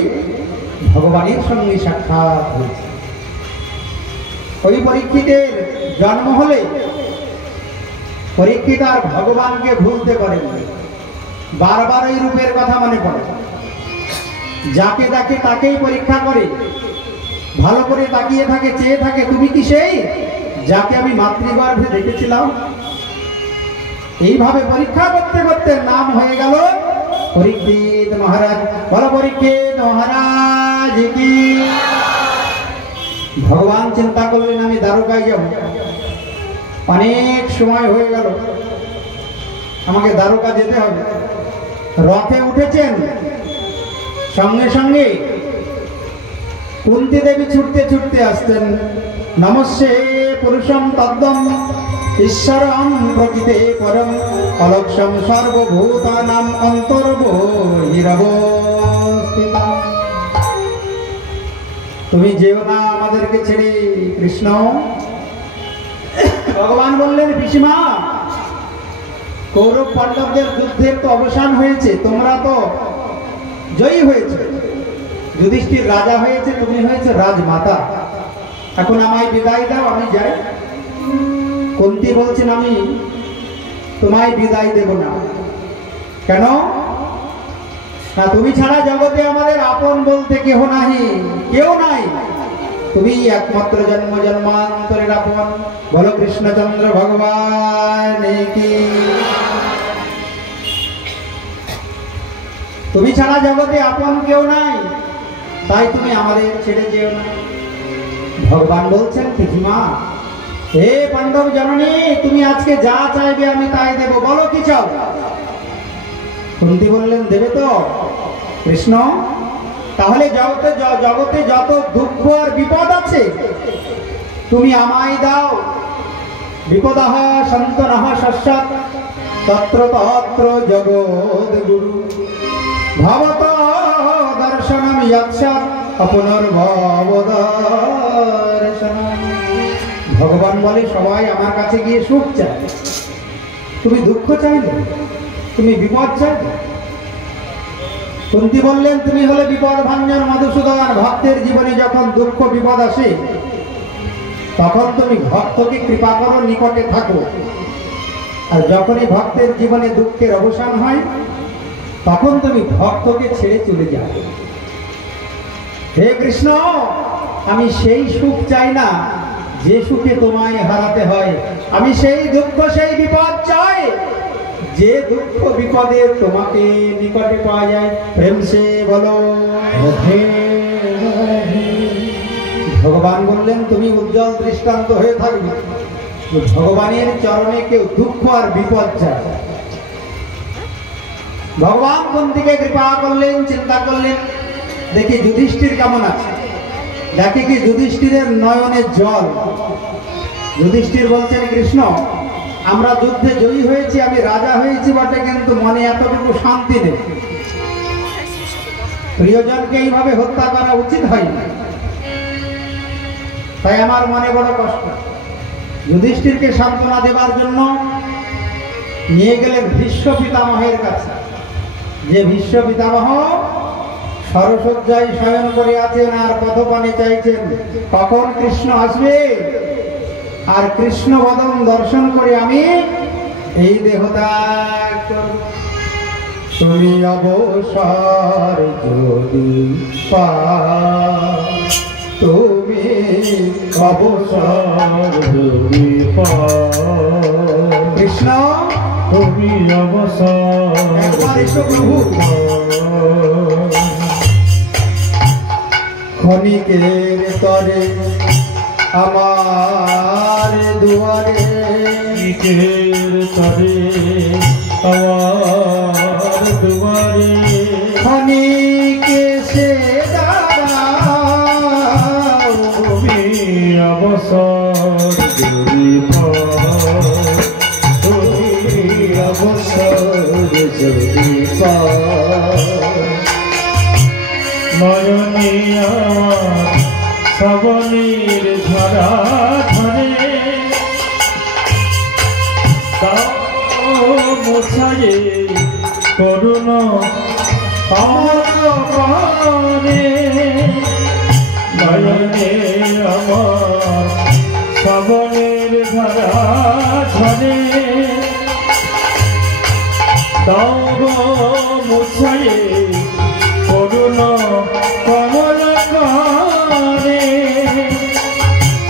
ভগবানের সঙ্গে সাক্ষাৎ হয়েছে। ওই পরীক্ষিতের জন্ম হলে পরীক্ষিত আর ভগবানকে ভুলতে পারেন, বারবার ওই রূপের কথা মনে পড়ে। যাকে ডাকে তাকেই পরীক্ষা করে, ভালো করে তাকিয়ে থাকে, চেয়ে থাকে, তুমি কি সেই যাকে আমি মাতৃগর্ভে দেখেছিলাম? এইভাবে পরীক্ষা করতে করতে নাম হয়ে গেল পরীক্ষিত মহারাজ। বলো পরীক্ষিত মহারাজ কি। ভগবান চিন্তা করলেন আমি দ্বারকায় যাব, অনেক সময় হয়ে গেল, আমাকে দ্বারকা যেতে হবে। রথে উঠেছেন, সঙ্গে সঙ্গে কুন্তি দেবী ছুটতে ছুটতে আসছেন। নমস্যে পুরুষম তদ্দম ঈশ্বরম প্রকৃতে পরম অলক্ষ্যম সর্বভূতানাম অন্তর্বহিরবস্থিতম। তুমি যেও না আমাদেরকে ছেড়ে কৃষ্ণ। ভগবান বললেন পিসিমা, কৌরব পাণ্ডবদের যুদ্ধের তো অবসান হয়েছে, তোমরা তো জয়ী হয়েছে, যুধিষ্ঠির রাজা হয়েছে, তুমি হয়েছে রাজমাতা, এখন আমায় বিদায় দাও, আমি যাই। কুন্তি বলছেন আমি তোমায় বিদায় দেব না। কেন? না, তুমি ছাড়া জগতে আমাদের আপন বলতে কেহ নাহি, কেউ নাই, তুমি একমাত্র জন্ম জন্মান্তরের আপন। বলো কৃষ্ণচন্দ্র ভগবান কি। তুমি ছাড়া জগতে আপন কেউ নাই, তাই তুমি আমাদের ছেড়ে যেও না। ভগবান বলছেন পিসিমা, হে পাণ্ডব জননী, তুমি আজকে যা চাইবে আমি তাই দেব, বলো কি চাও? কুন্তি বললেন দেবে তো কৃষ্ণ? তাহলে জগতে যত দুঃখ আর বিপদ আছে তুমি আমায় দাও। বিপদঃ সন্তনঃ শস্যৎ তত্র তত্র জগৎ গুরু ভবত দর্শনম যৎসৎ অপুনর্ভব দর্শনম। ভগবান বলে সবাই আমার কাছে গিয়ে সুখ চায়, তুমি দুঃখ চাইলে, তুমি বিপদ চাইলে। কুন্তি বললেন তুমি হলে বিপদ ভাঞ্জন মধুসূদন। ভক্তের জীবনে যখন দুঃখ বিপদ আসে তখন তুমি ভক্তকে কৃপা করো, নিকটে থাকো, আর যখনই ভক্তের জীবনে দুঃখের অবসান হয় তখন তুমি ভক্তকে ছেড়ে চলে যাও। হে কৃষ্ণ, আমি সেই সুখ চাই না যে সুখে তোমায় হারাতে হয়, আমি সেই দুঃখ সেই বিপদ চাই যে দুঃখ বিপদে তোমাকে নিকটে পাওয়া যায়। প্রেম সে বলো। ভগবান বললেন তুমি উজ্জ্বল দৃষ্টান্ত হয়ে থাকবে। ভগবানের চরণে কেউ দুঃখ আর বিপদ চায়। ভগবান কুন্তিকে কৃপা করলেন, চিন্তা করলেন দেখি যুধিষ্ঠির কেমন আছে, দেখে কি যুধিষ্ঠিরের নয়নের জল। যুধিষ্ঠির বলছেন কৃষ্ণ, আমরা যুদ্ধে জয়ী হয়েছি, আমি রাজা হয়েছি বটে, কিন্তু মনে এতটুকু শান্তি নেই। প্রিয়জনকে এইভাবে হত্যা করা উচিত হয় না, তাই আমার মনে বড় কষ্ট। যুধিষ্ঠিরকে সান্ত্বনা দেবার জন্য নিয়ে গেলেন ভীষ্ম পিতামহের কাছে। যে ভীষ্ম পিতামহ সরসজ্জায় শয়ন করে আছেন আর পথপানে চাইছেন কখন কৃষ্ণ আসবে, আর কৃষ্ণ বদন দর্শন করে আমি এই দেহ ত্যাগ করব। তুমি অবসর যদি পাও, তুমি অবসর যদি পাও, কৃষ্ণ তুমি অবসর একবার এসো প্রভু। ক্ষণিকের তরে আমার দুয়ারে, ক্ষণিকের তরে আমার দুয়ারে, ক্ষণিকে সে দাঁড়াও, তুমি অবসর যদি পাও, তুমি অবসর যদি পাও। নয়নে আমার শ্রাবণের ধারা ধরে, মোছায়ে করুণ কমলে নয়নে আমার শ্রাবণের ধারা ঝরে দাও গো মোছায়ে করুণ কমল করে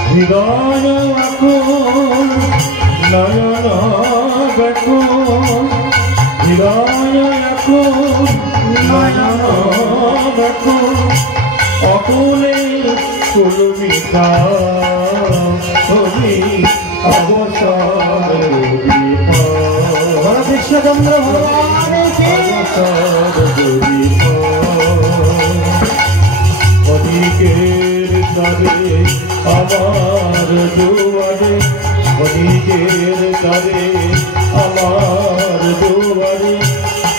হৃদয় আকুল নয়ন ব্যাকুল হৃদয় আকুল নয়ন ব্যাকুল অকুলে কুলমিতা তুমি অবসর কৃষ্ণচন্দ্র ভগবানের অধিকের তরে আমার দুয়ারে অধিকের তরে আমার দুয়ারে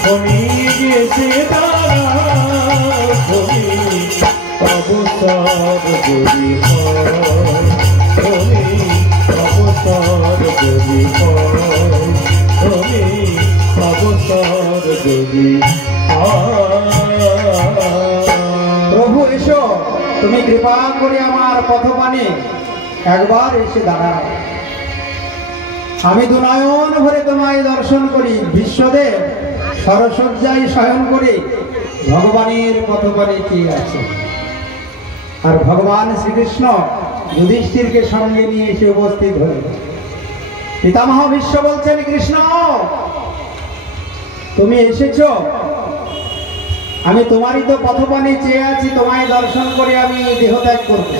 তুমি গেছে তারা তুমি অবসর করি তুমি অবসর করি তুমি অবসর করি প্রভু এসো, তুমি কৃপা করে আমার পথপানে একবার এসে দাঁড়াও। আমি দুনয়ন ভরে তোমায় দর্শন করি। বিশ্বদেব সরসজ্জায় শয়ন করে ভগবানের পথপানে চেয়ে আছে। আর ভগবান শ্রীকৃষ্ণ যুধিষ্ঠিরকে সঙ্গে নিয়ে এসে উপস্থিত হলেন। পিতামহ বিশ্ব বলছেন, কৃষ্ণ তুমি এসেছো, আমি তোমারই তো পথপানে চেয়ে আছি, তোমায় দর্শন করে আমি দেহত্যাগ করব।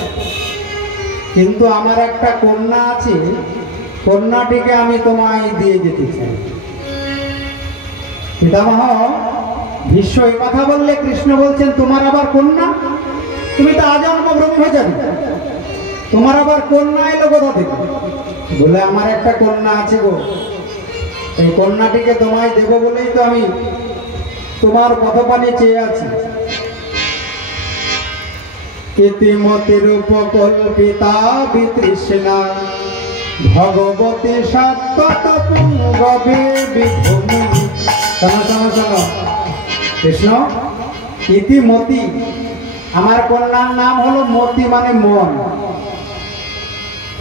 কিন্তু আমার একটা কন্যা আছে, কন্যাটিকে আমি তোমায় দিয়ে যেতে চাই। পিতামহ ভীষ্ম এই কথা বললে কৃষ্ণ বলছেন, তোমার আবার কন্যা? তুমি তো আজন্ম ব্রহ্মচারী, তোমার আবার কন্যা এলো কোথা থেকে? বলে, আমার একটা কন্যা আছে গো, এই কন্যাটিকে তোমায় দেব বলেই তো আমি তোমার পথপানে চেয়ে আছি। ইতিমতির উপকল্পিতা বিতৃষ্ণা ভগবতী সত্যত পুঙ্গবে বিভূমি। শোনো শোনো শোনো কৃষ্ণ, ইতিমতি আমার কন্যার নাম হলো মতি, মানে মন।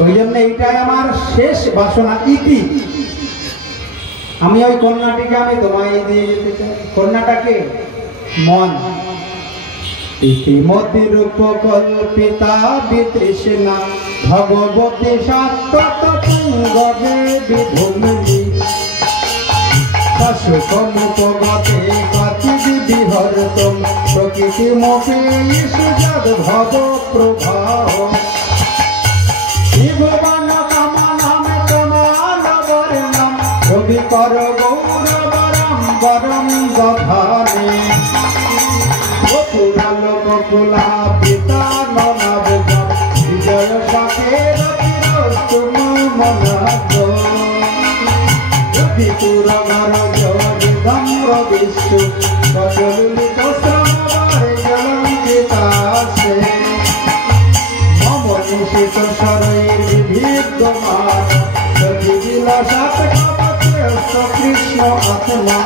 ওই জন্য এইটাই আমার শেষ বাসনা। ইতি আমি ওই কন্যাটিকে আমি তোমায় দিয়ে যেতে চাই। কন্যাটাকে মন। ইতিমতির উপকল্পিতা বিতৃষ্ণা ভগবতী সত্যত পুঙ্গবে বিভূমি সুখমুপগতে কাচিদ বিহরতম প্রকৃতি মুখে সুজদ ভব প্রভাব ভুবন কামনাম কমাল বর্ণম রবি কর গৌরবরম বরম দধানে গোকুলাল গোকুলা পিতা ননাবগ বিজয় সাথের তিরস্তুম মনাগ বিপুর গরজ বিধম্র বিষ্ণু সজলিত শ্রমবারে জলঙ্কিতাসে মম নিশিত শরৈর বিবিধমান সজিবিলাসাত কপতেস্ত কৃষ্ণ আত্মা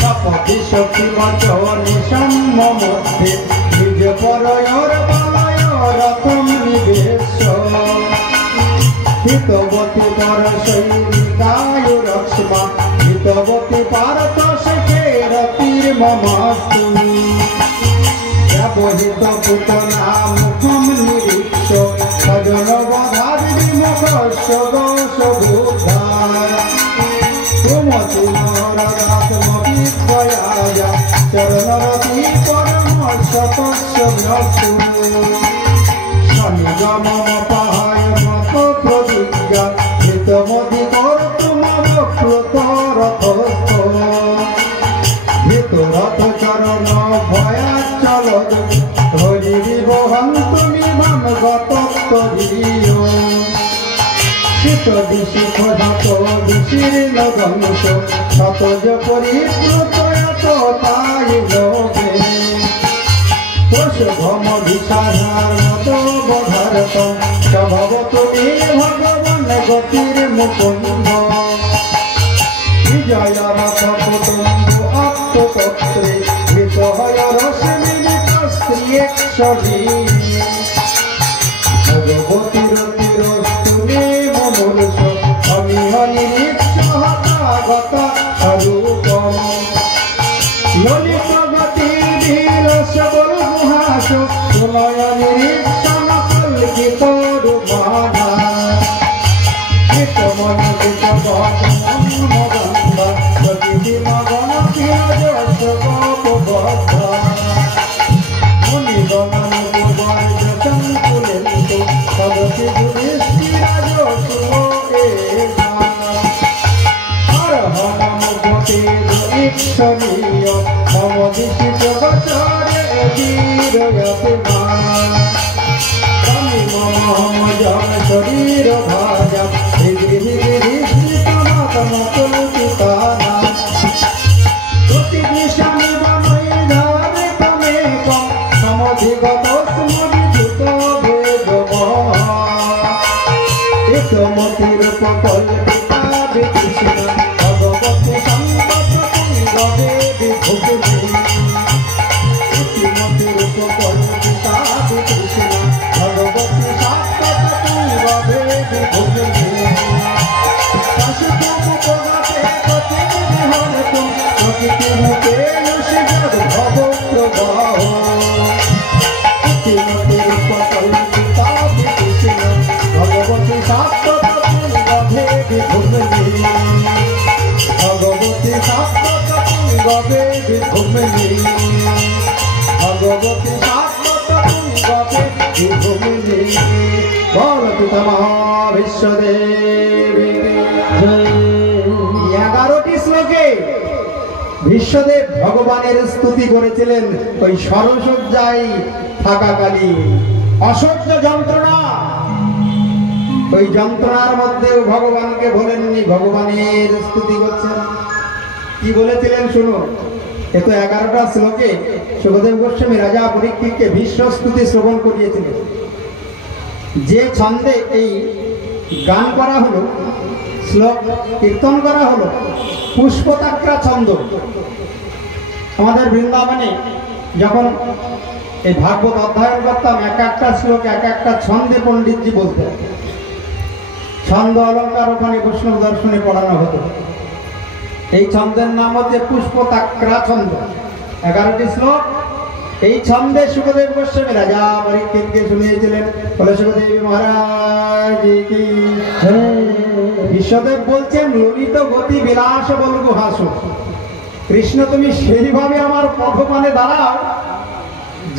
সপতি শক্তি মঞ্চ নিশম্ম মধ্যে নিজ পরয়র বলয় রতম নিবেশ হিতবতী পর শৈলিকায় রক্ষ্মা হিতবতী পারত শেখে রতির মমাস্তু ব্যবহিত পুতনা মুখম নিরীক্ষ সজন বধার বিমুখ সদোষ বুদ্ধার কুমতি নরদাত্মবিদ্বয়ায় চরণরতি পরম শতস্য ভ্যস্তু সনিগম পাহায় মত প্রতিজ্ঞা হিতমতি কর্তুম বক্রত রথস্থ হিতরথ চরণ ভয়াচল হরিবহন্ত নিভম গতত্তরীয় শীত দিশি খোঁজত দিশির লগংশ শতজ পরিপ্লুত এত তাই লোকে ভম বিশাহার মত বধারত স্বভাব তুমি ভগবান গতির মুকুন্দ বিজয় রথ কুটুম্ব আত্মতত্ত্বে হৃত হয় রশ্মিনিত স্ত্রী একশবি ভগবতীর তিরস্তুনে মমূর্ষ অমিহ নিরীক্ষগত স্বরূপম ললিত গতির ধীরস বলগুহাস সুনয় নিরীক্ষণ কল্পিত রূপানা হিতময় হিতবন্ধা প্রকৃতি মগন ফিরজ গোপবদ্ধ মুনিগণ সংকুলেন্ত সদসি যুধিষ্ঠিরাজ হর হর ঈক্ষণীয় মম দিশি জগচরে বীরয়তে মামি মম জন শরীর ভাজা হৃদি হৃদি হৃষ্টিতমাতম কল্পিতানা প্রতিবিশামি বনৈধারে তমেকম সমধিগত স্মরিযুত বেদব একমতির প্রকল্পিতা বিতৃষ্ণা ভগবতী সংগত তুঙ্গবে বিভুগ্নি একমতির প্রকল্পিতা বিতৃষ্ণা ভগবতী সংগত তুঙ্গবে বিভুগ্নি শাশুতম প্রগাতে গতি বিহরতুম প্রকৃতি রূপে ঋষিজদ ভব প্রবাহ একমতির প্রকল্পিতা বিতৃষ্ণা ভগবতী সংগত তুঙ্গবে বিভুগ্নি ভগবতী সাত্বত তুঙ্গবে বিভূমিনী ভগবতী সাত্বত তুঙ্গবে বিভূমিনী বল পিতামহ বিশ্বদেবী 11টি শ্লোকে বিশ্বদেব ভগবানের স্তুতি করেছিলেন ওই সরসজ্জায় থাকাকালীন। অসহ্য যন্ত্রণা, ওই যন্ত্রণার মধ্যেও ভগবানকে বলেননি, ভগবানের স্তুতি করছেন। কি বলেছিলেন শুনুন। এ তো 11টা শ্লোকে সুখদেব গোস্বামী রাজা পরীক্ষিতকে ভীষ্ম স্তুতি শ্রবণ করিয়েছিলেন। যে ছন্দে এই গান করা হলো, শ্লোক কীর্তন করা হলো, পুষ্পতাক্রা ছন্দ। আমাদের বৃন্দাবনে যখন এই ভাগবত অধ্যয়ন করতাম, এক একটা শ্লোক এক একটা ছন্দে পণ্ডিতজি বলতেন। ছন্দ অলঙ্কার ওখানে বৈষ্ণব দর্শনে পড়ানো হতো। এই ছন্দের নাম হচ্ছে পুষ্পতাক্রা ছন্দ। 11টি শ্লোক এই ছন্দে সুখদেব গোস্বামী রাজা পরীক্ষিতকে শুনিয়েছিলেন। বলে সুখদেব মহারাজ কি বিশ্বদেব বলছেন, ললিত গতি বিলাস বলগু হাসো। কৃষ্ণ তুমি সেইভাবে আমার পথপানে দাঁড়াও,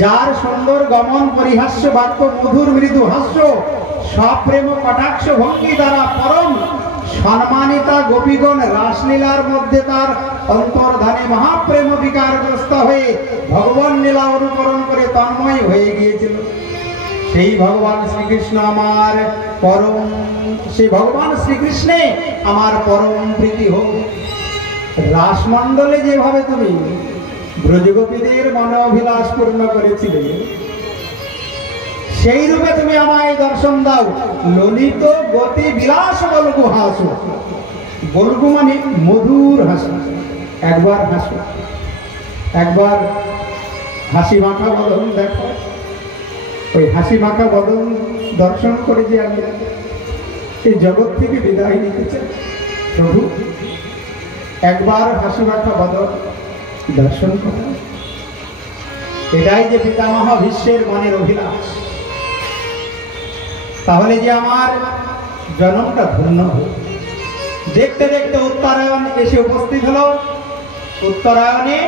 যার সুন্দর গমন পরিহাস্য বাক্য মধুর মৃদু হাস্য সপ্রেম কটাক্ষ ভঙ্গি দ্বারা পরম সম্মানিতা গোপীগণ রাসলীলার মধ্যে তার অন্তর্ধানে মহাপ্রেম বিকারগ্রস্ত হয়ে ভগবান লীলা অনুকরণ করে তন্ময় হয়ে গিয়েছিল। সেই ভগবান শ্রীকৃষ্ণ আমার পরম, সেই ভগবান শ্রীকৃষ্ণে আমার পরম প্রীতি হোক। রাসমণ্ডলে যেভাবে তুমি ব্রজগোপীদের মনোভিলাস পূর্ণ করেছিলে, সেই রূপে তুমি আমায় দর্শন দাও। ললিত গতি বিলাস বলগু হাসো। বলগু মানে মধুর হাসি। একবার হাসো, একবার হাসি মাখা বদন দেখো। ওই হাসি মাখা বদন দর্শন করে যে আমি এই জগৎ থেকে বিদায় নিতে চাই, প্রভু একবার হাসি মাখা বদন দর্শন করা। এটাই যে পিতামহ ভীষ্মের মনের অভিলাষ। তাহলে যে আমার জন্মটা ধন্য হল। দেখতে দেখতে উত্তরায়ণ এসে উপস্থিত হল। উত্তরায়ণে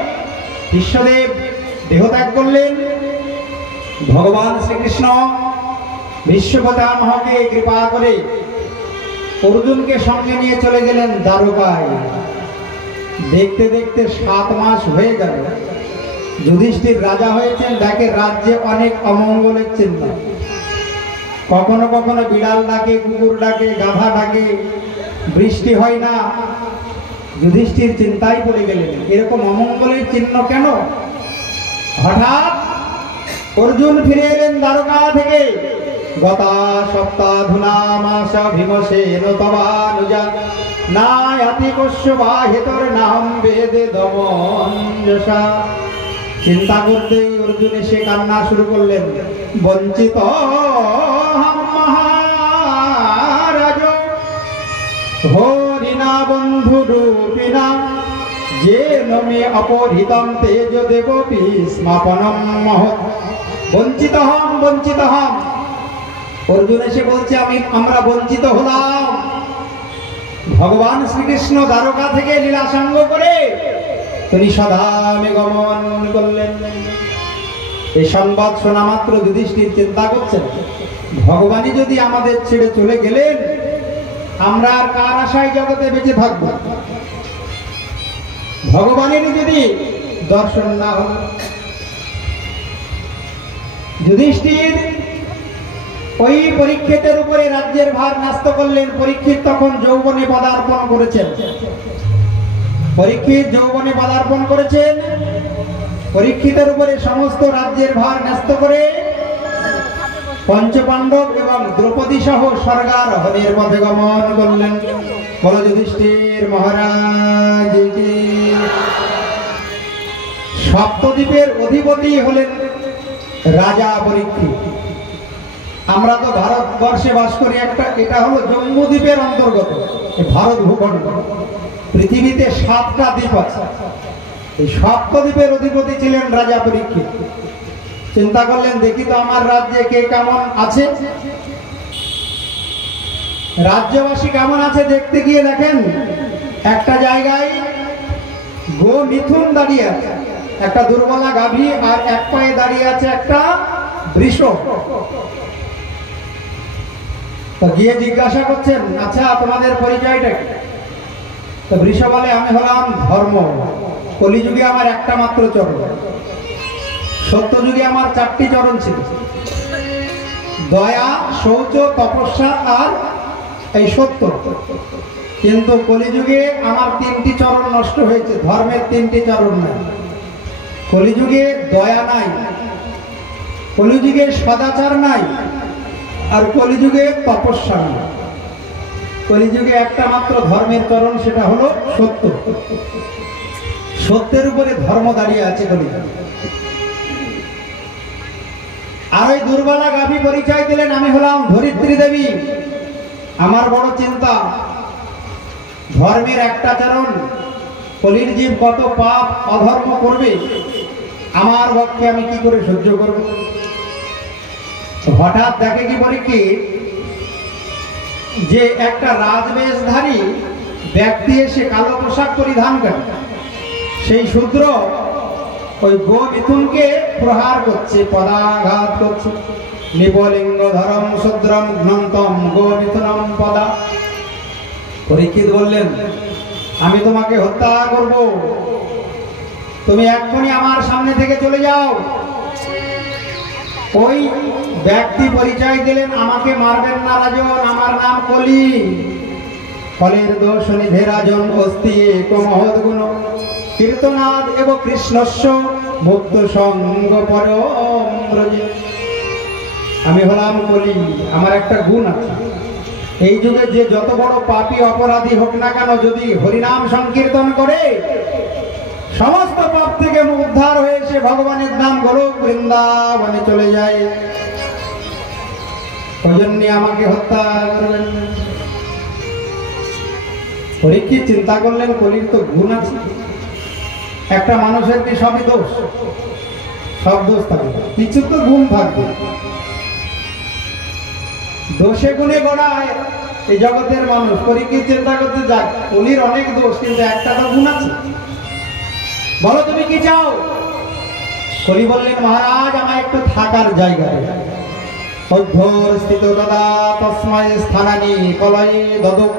বিশ্বদেব দেহত্যাগ করলেন। ভগবান শ্রীকৃষ্ণ ভীষ্ম পিতামহকে কৃপা করে অর্জুনকে সঙ্গে নিয়ে চলে গেলেন দ্বারকায়। দেখতে দেখতে 7 মাস হয়ে গেল। যুধিষ্ঠির রাজা হয়েছেন, দেখে রাজ্যে অনেক অমঙ্গলের চিহ্ন। কখনো কখনো বিড়াল ডাকে, কুকুর ডাকে, গাধা ডাকে, বৃষ্টি হয় না। যুধিষ্ঠির চিন্তায় পড়ে গেলেন, এরকম অমঙ্গলের চিহ্ন কেন? হঠাৎ অর্জুন ফিরে এলেন দ্বারকা থেকে। গতা সপ্তাধুনা মাস ভীমসেন তবানুজা নায়াতি কশ্যপা হেতর নাম বেদে দমঞ্জসা। চিন্তা করতেই অর্জুন এসে কান্না শুরু করলেন। বঞ্চিত মহারাজ হরিণা বন্ধু রূপিণা যে নমে অপহৃতম তেজ দেব স্মাপনম মহৎ। বঞ্চিত হম, বঞ্চিত হম। অর্জুন এসে বলছে আমরা বঞ্চিত হলাম। ভগবান শ্রীকৃষ্ণ দ্বারকা থেকে লীলা সঙ্গ করে তিনি সদামে গমন করলেন। এই সংবাদ শোনা মাত্র যুধিষ্ঠির চিন্তা করছেন, ভগবানই যদি আমাদের ছেড়ে চলে গেলেন, আমরা আর কার আশায় জগতে বেঁচে থাকবো? ভগবানের যদি দর্শন না হল। যুধিষ্ঠির ওই পরীক্ষিতের উপরে রাজ্যের ভার ন্যস্ত করলেন। পরীক্ষিত তখন যৌবনে পদার্পণ করেছেন। পরীক্ষিত যৌবনে পদার্পণ করেছেন। পরীক্ষিতের উপরে সমস্ত রাজ্যের ভার ন্যস্ত করে পঞ্চপাণ্ডব এবং দ্রৌপদী সহ স্বর্গারোহণের পথে গমন করলেন। বল যুধিষ্ঠির মহারাজ কি। সপ্তদ্বীপের অধিপতি হলেন রাজা পরীক্ষিত। আমরা তো ভারতবর্ষে বাস করি, এটা হলো জম্বুদ্বীপের অন্তর্গত ভারত ভূখণ্ড। পৃথিবীতে 7টা দ্বীপ আছে। এই সপ্তদ্বীপের অধিপতি ছিলেন রাজা পরীক্ষিত। চিন্তা করলেন, দেখি তো আমার রাজ্যে কে কেমন আছে, রাজ্যবাসী কেমন আছে দেখতে গিয়ে দেখেন একটা জায়গায় গো মিথুন দাঁড়িয়ে আছে, একটা দুর্বলা গাভী, আর এক পায়ে দাঁড়িয়ে আছে একটা বৃষ। তো গিয়ে জিজ্ঞাসা করছেন, আচ্ছা তোমাদের পরিচয়টা কি? তো বৃষ বলে, আমি হলাম ধর্ম। কলিযুগে আমার একটা মাত্র চরণ, সত্যযুগে আমার 4টি চরণ ছিল, দয়া, শৌচ, তপস্যা আর এই সত্য। কিন্তু কলিযুগে আমার 3টি চরণ নষ্ট হয়েছে। ধর্মের 3টি চরণ নাই। কলিযুগে দয়া নাই, কলিযুগে সদাচার নাই, আর কলিযুগে তপস্যা নাই। কলিযুগে একটা মাত্র ধর্মের চরণ, সেটা হলো সত্য। সত্যের উপরে ধর্ম দাঁড়িয়ে আছে কলিযুগে। আর ওই দুর্বলা গাভী পরিচয় দিলেন, আমি হলাম ধরিত্রী দেবী। আমার বড় চিন্তা, ধর্মের একটা চরণ, কলির জীব কত পাপ অধর্ম করবে, আমার পক্ষে আমি কি করে সহ্য করব? হঠাৎ দেখে কি পরীক্ষিত যে একটা রাজবেশধারী ব্যক্তি এসে কালো পোশাক পরিধান করে, সেই শূদ্র ওই গো মিথুনকে প্রহার করছে, পদাঘাত করছে। নিবলিঙ্গ ধরম শূদ্রম ঘ্নন্তম গো মিথুনম পদা। পরীক্ষিত বললেন, আমি তোমাকে হত্যা করব, তুমি এক্ষুনি আমার সামনে থেকে চলে যাও। ওই ব্যক্তি পরিচয় দিলেন, আমাকে মারবেন না রাজন, আমার নাম কলি। ফলের দোষ নিধে রাজন অস্তি এক মহৎ গুণ, কীর্তনাদ এব কৃষ্ণস্য মুক্ত সঙ্গ পরম ব্রজে। আমি হলাম কলি, আমার একটা গুণ আছে। এই যুগে যে যত বড় পাপী অপরাধী হোক না কেন, যদি হরিনাম সংকীর্তন করে সমস্ত পাপ থেকে উদ্ধার হয়ে সে ভগবানের নাম গোলক বৃন্দাবনে চলে যায়। ওই জন্য আমাকে হত্যা করবেন। পরীক্ষিত চিন্তা করলেন, কলির তো গুণ আছে। একটা মানুষের কি সবই দোষ? সব দোষ থাকবে, কিছু তো গুণ থাকবে। দোষে গুণে গড়ায় এই জগতের মানুষ। পরীক্ষিত চিন্তা করতে যাক, কলির অনেক দোষ, কিন্তু একটা তো গুণ আছে। বলো তুমি কি চাও? কলি বললেন, মহারাজ আমার একটু থাকার জায়গা স্থিত দাদা তস্ময় স্থানানি কলয়ে দদক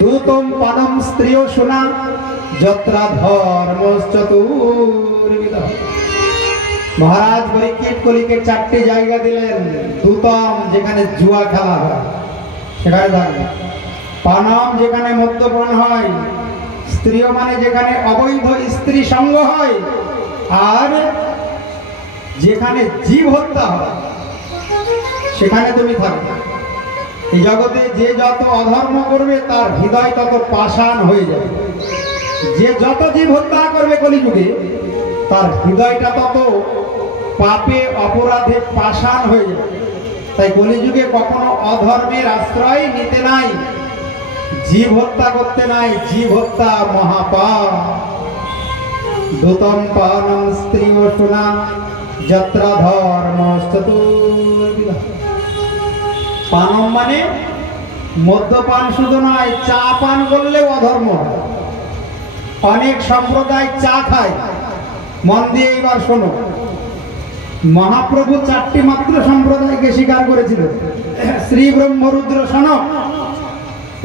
দূতম পানম স্ত্রীয় শোনা যত্রা ধর্মশ্চতুর্বিধ। মহারাজ পরীক্ষিত কলিকে 4টি জায়গা দিলেন। দূতম, যেখানে জুয়া খেলা হয় সেখানে থাকবে। পানম, যেখানে মদ্যপান হয়। স্ত্রীয় মানে যেখানে অবৈধ স্ত্রী সঙ্গ হয়। আর যেখানে জীব হত্যা হয় সেখানে তুমি থাকবে। এই জগতে যে যত অধর্ম করবে তার হৃদয় তত পাষাণ হয়ে যাবে। যে যত জীব হত্যা করবে কলিযুগে তার হৃদয়টা তত পাপে অপরাধে পাষাণ হয়ে যাবে। তাই কলিযুগে কখনো অধর্মের আশ্রয় নিতে নাই, জীব হত্যা করতে নাই। জীব হত্যা মহাপাপ। দূতম পানম স্ত্রী ও সোনা যাত্রা ধর্ম। পানম মানে মদ্যপান শুধু নয়, চা পান করলেও অধর্ম। অনেক সম্প্রদায় চা খায়। মন দিয়ে এবার শোনো, মহাপ্রভু 4টি মাত্র সম্প্রদায়কে স্বীকার করেছিল। শ্রী ব্রহ্মরুদ্র সনক।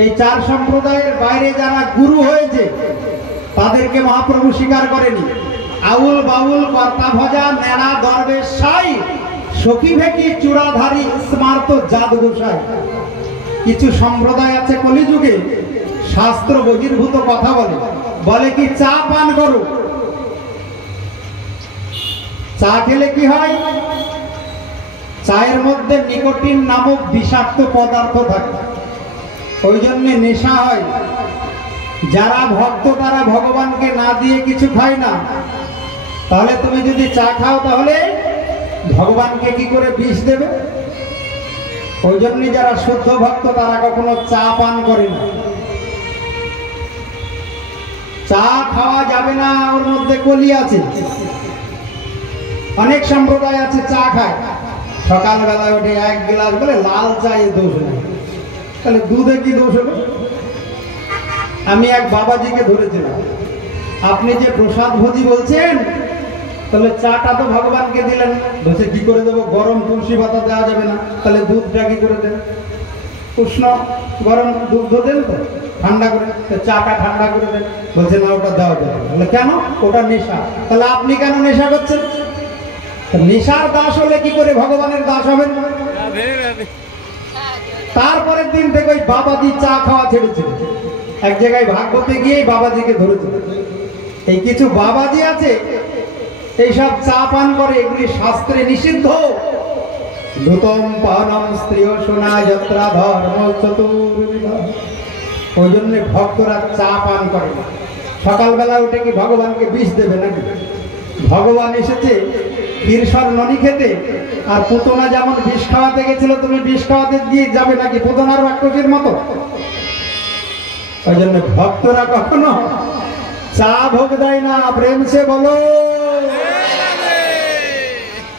এই 4 সম্প্রদায়ের বাইরে যারা গুরু হয়েছে তাদেরকে মহাপ্রভু স্বীকার করেনি। আউল বাউল কর্তা ভজা নেড়া দরবেশ সাই সখী ভেকি চূড়াধারী স্মার্ত জাত গোসাই। কিছু সম্প্রদায় আছে কলিযুগে শাস্ত্র বহির্ভূত কথা বলে। বলে কি চা পান করো। চা খেলে কি হয়? চায়ের মধ্যে নিকোটিন নামক বিষাক্ত পদার্থ থাকে, ওই জন্য নেশা হয়। যারা ভক্ত তারা ভগবানকে না দিয়ে কিছু খায় না। তাহলে তুমি যদি চা খাও তাহলে ভগবানকে কি করে বিষ দেবে? ওই জন্য যারা শুদ্ধ ভক্ত তারা কখনো চা পান করে না। চা খাওয়া যাবে না, ওর মধ্যে কলি আছে। অনেক সম্প্রদায় আছে চা খায়, সকালবেলা উঠে 1 গ্লাস বলে লাল চায়ে দোষ নেই। তাহলে দুধে কি দোষ হলো? আমি এক বাবাজিকে ধরেছিলাম, আপনি যে প্রসাদ ভোজি বলছেন, তাহলে চাটা তো ভগবানকে দিলেন, বলছে কি করে দেবো? গরম তুলসী পাতা দেওয়া যাবে না, তাহলে দুধটা কি করে দেন? উষ্ণ গরম দুধ দেন তো ঠান্ডা করে, চাটা ঠান্ডা করে দেন। বলছে না, ওটা দেওয়া যাবে। বলে কেন? ওটা নেশা। তাহলে আপনি কেন নেশা করছেন? নেশার দাস হলে কি করে ভগবানের দাস হবেন? তারপরের দিন থেকে ওই বাবাজি চা খাওয়া ছেড়েছিল। এক জায়গায় ভাগবতে গিয়ে বাবাজিকে ধরেছিল। এই কিছু বাবাজি আছে এইসব চা পান করে, এগুলি শাস্ত্রে নিষিদ্ধ। দূতম পানম স্ত্রী সোনা যাত্রা ধর্ম চতুর্বিধ। ওই জন্য ভক্তরা চা পান করে না। সকালবেলা উঠে কি ভগবানকে বিষ দেবে নাকি? ভগবান এসেছে ক্ষীরসর ননি খেতে, আর পুতনা যেমন বিষ খাওয়াতে গেছিল, তুমি বিষ খাওয়াতে গিয়ে যাবে নাকি পুতনার রাক্ষসীর মতো? ওই জন্য ভক্তরা কখনো চা ভোগ দেয় না। প্রেম সে বলো।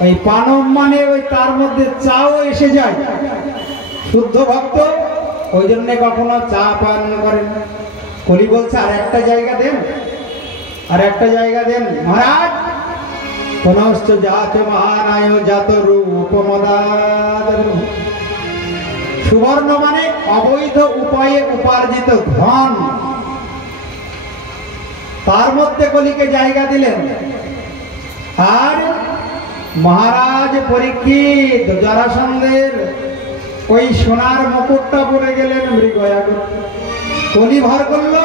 ওই পানম মানে ওই তার মধ্যে চাও এসে যায়। শুদ্ধ ভক্ত ওই জন্য কখনো চা পান করেন। কলি বলছে আর একটা জায়গা দেন, আর একটা জায়গা দেন মহারাজ। পুনশ্চ জাত মহানায় জাত রূপ মদাদ। সুবর্ণ মানে অবৈধ উপায়ে উপার্জিত ধন, তার মধ্যে কলিকে জায়গা দিলেন। আর মহারাজ পরীক্ষিত জরাসন্ধের ওই সোনার মুকুটটা পরে গেলেন মৃগয়া। কলি ভর করলো।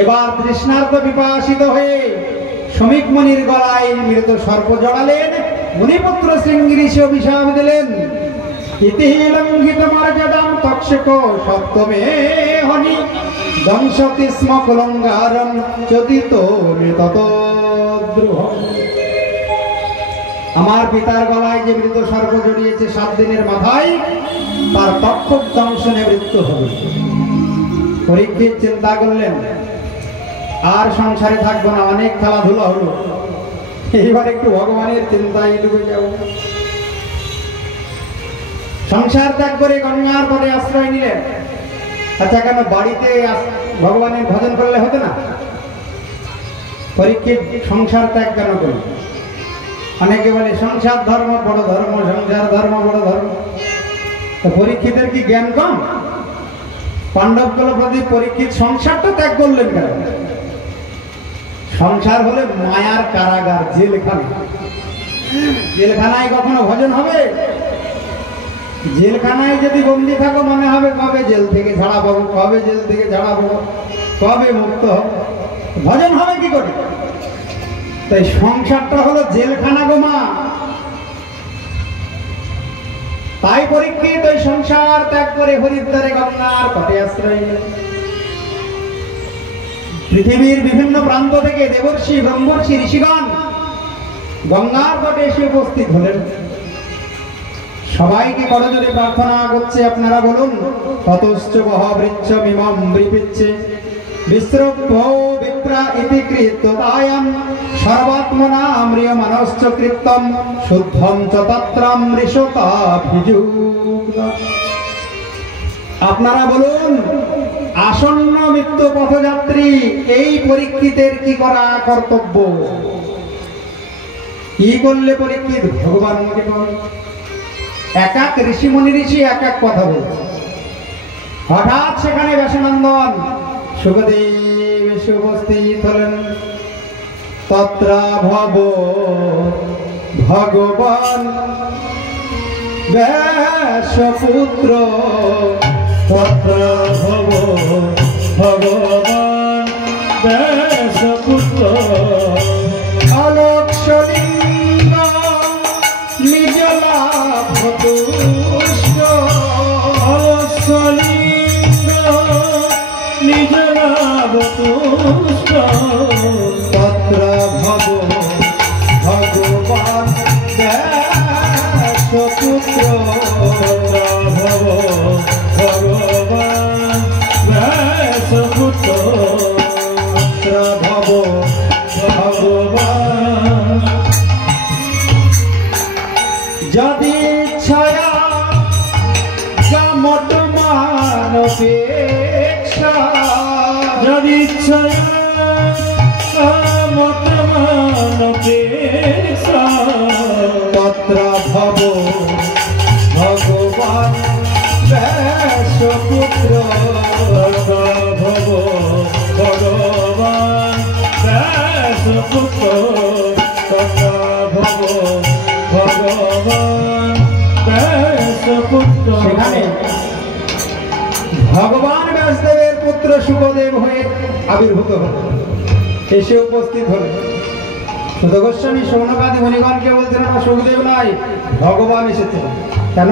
এবার তৃষ্ণার্ত বিপাসিত হয়ে শ্রমিক মুনির গলায় মৃত সর্প জড়ালেন। মুনিপুত্র শৃঙ্গিরিশ অভিশাপ দিলেন। ইতিলঙ্ঘিত মর্যাদাম তক্ষক সপ্তমে হনি দংশতি স্ম কুলঙ্গারম চদিত ততদ্রুহ। আমার পিতার গলায় যে মৃত সর্প জড়িয়েছে 7 দিনের মাথায়, তার তক্ষক দংশনে মৃত্যু হবে। পরীক্ষিত চিন্তা করলেন আর সংসারে থাকবো না, অনেক খেলাধুলা হলো, এইবার একটু ভগবানের চিন্তায় ডুবে যাব। সংসার ত্যাগ করে গঙ্গার পরে আশ্রয় নিলেন। আচ্ছা, কেন বাড়িতে ভগবানের ভজন করলে হতো না? পরীক্ষিত সংসার ত্যাগ কেন করলেন? অনেকে বলে সংসার ধর্ম বড় ধর্ম, সংসার ধর্ম বড় ধর্ম। তো পরীক্ষিতের কি জ্ঞান কম? পাণ্ডবগুলো প্রতি পরীক্ষিত সংসারটা ত্যাগ করলেন কেন? সংসার হলে মায়ার কারাগার, জেলখানা। জেলখানায় কখনো ভজন হবে? জেলখানায় যদি বন্দি থাকো মনে হবে কবে জেল থেকে ছাড়া পাবো, কবে জেল থেকে ছাড়া পাবো, কবে মুক্ত হবে। ভজন হবে কি করে? তাই সংসারটা হলো জেলখানা গো মা। তাই পরীক্ষিত ওই সংসার ত্যাগ করে হরিদ্বারে গঙ্গার তটে আশ্রয় নিলেন। পৃথিবীর বিভিন্ন প্রান্ত থেকে দেবর্ষি ব্রহ্মর্ষি ঋষিগণ গঙ্গার তটে এসে উপস্থিত হলেন। সবাইকে করজোড়ে প্রার্থনা করছে, আপনারা বলুন, ততশ্চ বহ বৃচ্ছমিমং বৃপিচ্ছে বিস্রব্ধো বিপ্রা ইতি কৃত্যদায়ং সর্বাত্মনা ম্রিয়মানশ্চ কৃত্যং শুদ্ধং চ তত্রামৃষতাভিযুক্ত। আপনারা বলুন, আসন্ন মৃত্যু পথযাত্রী এই পরীক্ষিতের কি করা কর্তব্য? কি করলে পরীক্ষিত ভগবানকে পাবে? এক এক ঋষিমুনি ঋষি এক এক কথা বলছে। হঠাৎ সেখানে ব্যাসনন্দন সুখদেব এসে উপস্থিত হলেন। তত্রাভব ভগবান ব্যাসপুত্র, তত্রাভব ভগবান ব্যাসপুত্র, অলক্ষলিঙ্গ নিজ লাভ তুষ্ট, অলক্ষলিঙ্গ নিজ লাভ তুষ্ট। তত্রাভব ভগবান ব্যাসপুত্র, তত্রাভব ভগবান ব্যাসপুত্র, তত্রাভব ভগবান যদি ছায়া জামট মানপেক্ষা, যদি ছায়া মতমান পেশা, তত্রাভব ভগবান ব্যাসপুত্র, তত্রাভব ভগবান ব্যাসপুত্র, তত্রাভব ভগবান ব্যাসপুত্র। সেখানে ভগবান ব্যাসদেবের পুত্র সুখদেব হয়ে আবির্ভূত হল, এসে উপস্থিত হলেন। সুত গোস্বামী সৌনকাদি মুনিগণকে বলছেন, না সুখদেব নয়, ভগবান এসেছেন। কেন?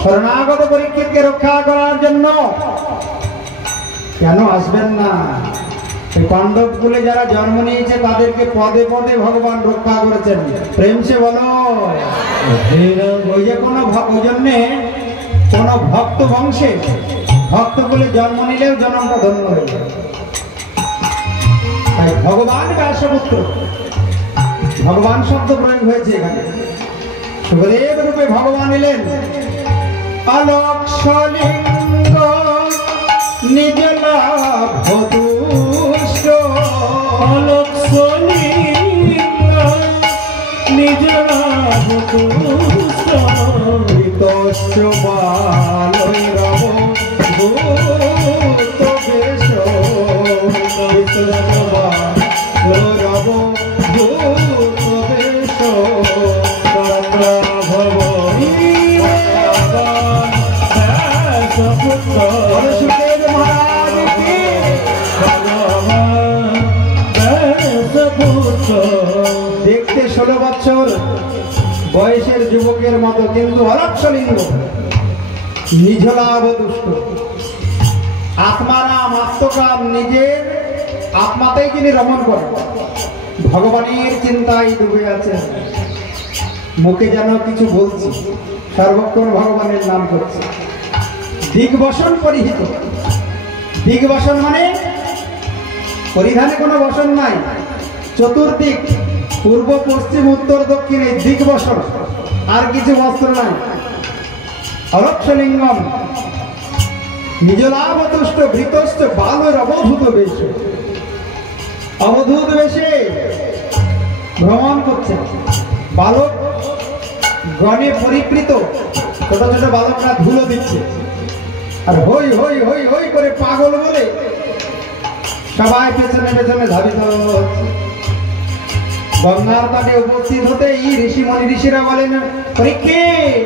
শরণাগত পরীক্ষিতকে রক্ষা করার জন্য। কেন আসবেন না? এই পাণ্ডব কুলে যারা জন্ম নিয়েছে তাদেরকে পদে পদে ভগবান রক্ষা করেছেন। প্রেম সে বলো। ওই যে ওই জন্যে কোন ভক্ত বংশে ভক্ত বলে জন্ম নিলেও জন্মটা ধন্য হয়ে যায়। তাই ভগবান ব্যাসপুত্র, ভগবান শব্দ প্রয়োগ হয়েছে এখানে। সুখদেব রূপে ভগবান এলেন। অলক্ষলিঙ্গ নিজ লাভ তুষ্ট, অলক্ষলিঙ্গ নিজ লাভ তুষ্ট, তস্য বালৈরব ভূত বেশ, বালৈরব ভূত বেশ, তত্রাভব ভগবান ব্যাসপুত্র, সুখদেব মহারাজ কি ভগবান ব্যাসপুত্র। দেখতে 16 বছর বয়সের যুবকের মতো, কিন্তু অলক্ষলিঙ্গ, নিঝলাভ দুষ্ট, আত্মারাম আত্মকাম, নিজের আত্মাতেই তিনি রমণ করেন, ভগবানের চিন্তায় ডুবে আছেন। মুখে যেন কিছু বলছি, সর্বক্ষণ ভগবানের নাম করছে। দিগ্বসন পরিহিত। দিগ্বসন মানে পরিধানে কোনো বসন নাই, চতুর্দিক পূর্ব পশ্চিম উত্তর দক্ষিণে দিগ্বসন, আর কিছু বস্ত্র নাই। অলক্ষলিঙ্গম নিজলাভতুষ্ট ভৃতস্থ বালের অবধূত বেশ, অবধূত বেশে ভ্রমণ করছে। বালক গণে পরিকৃত ছোট ছোট বালকরা ধুলো দিচ্ছে, আর হই হই হই হই করে পাগল বলে সবাই পেছনে পেছনে ধাবিত হচ্ছে। গঙ্গার তটে উপস্থিত হতে এই ঋষিমণি ঋষিরা বলেন, পরীক্ষিত,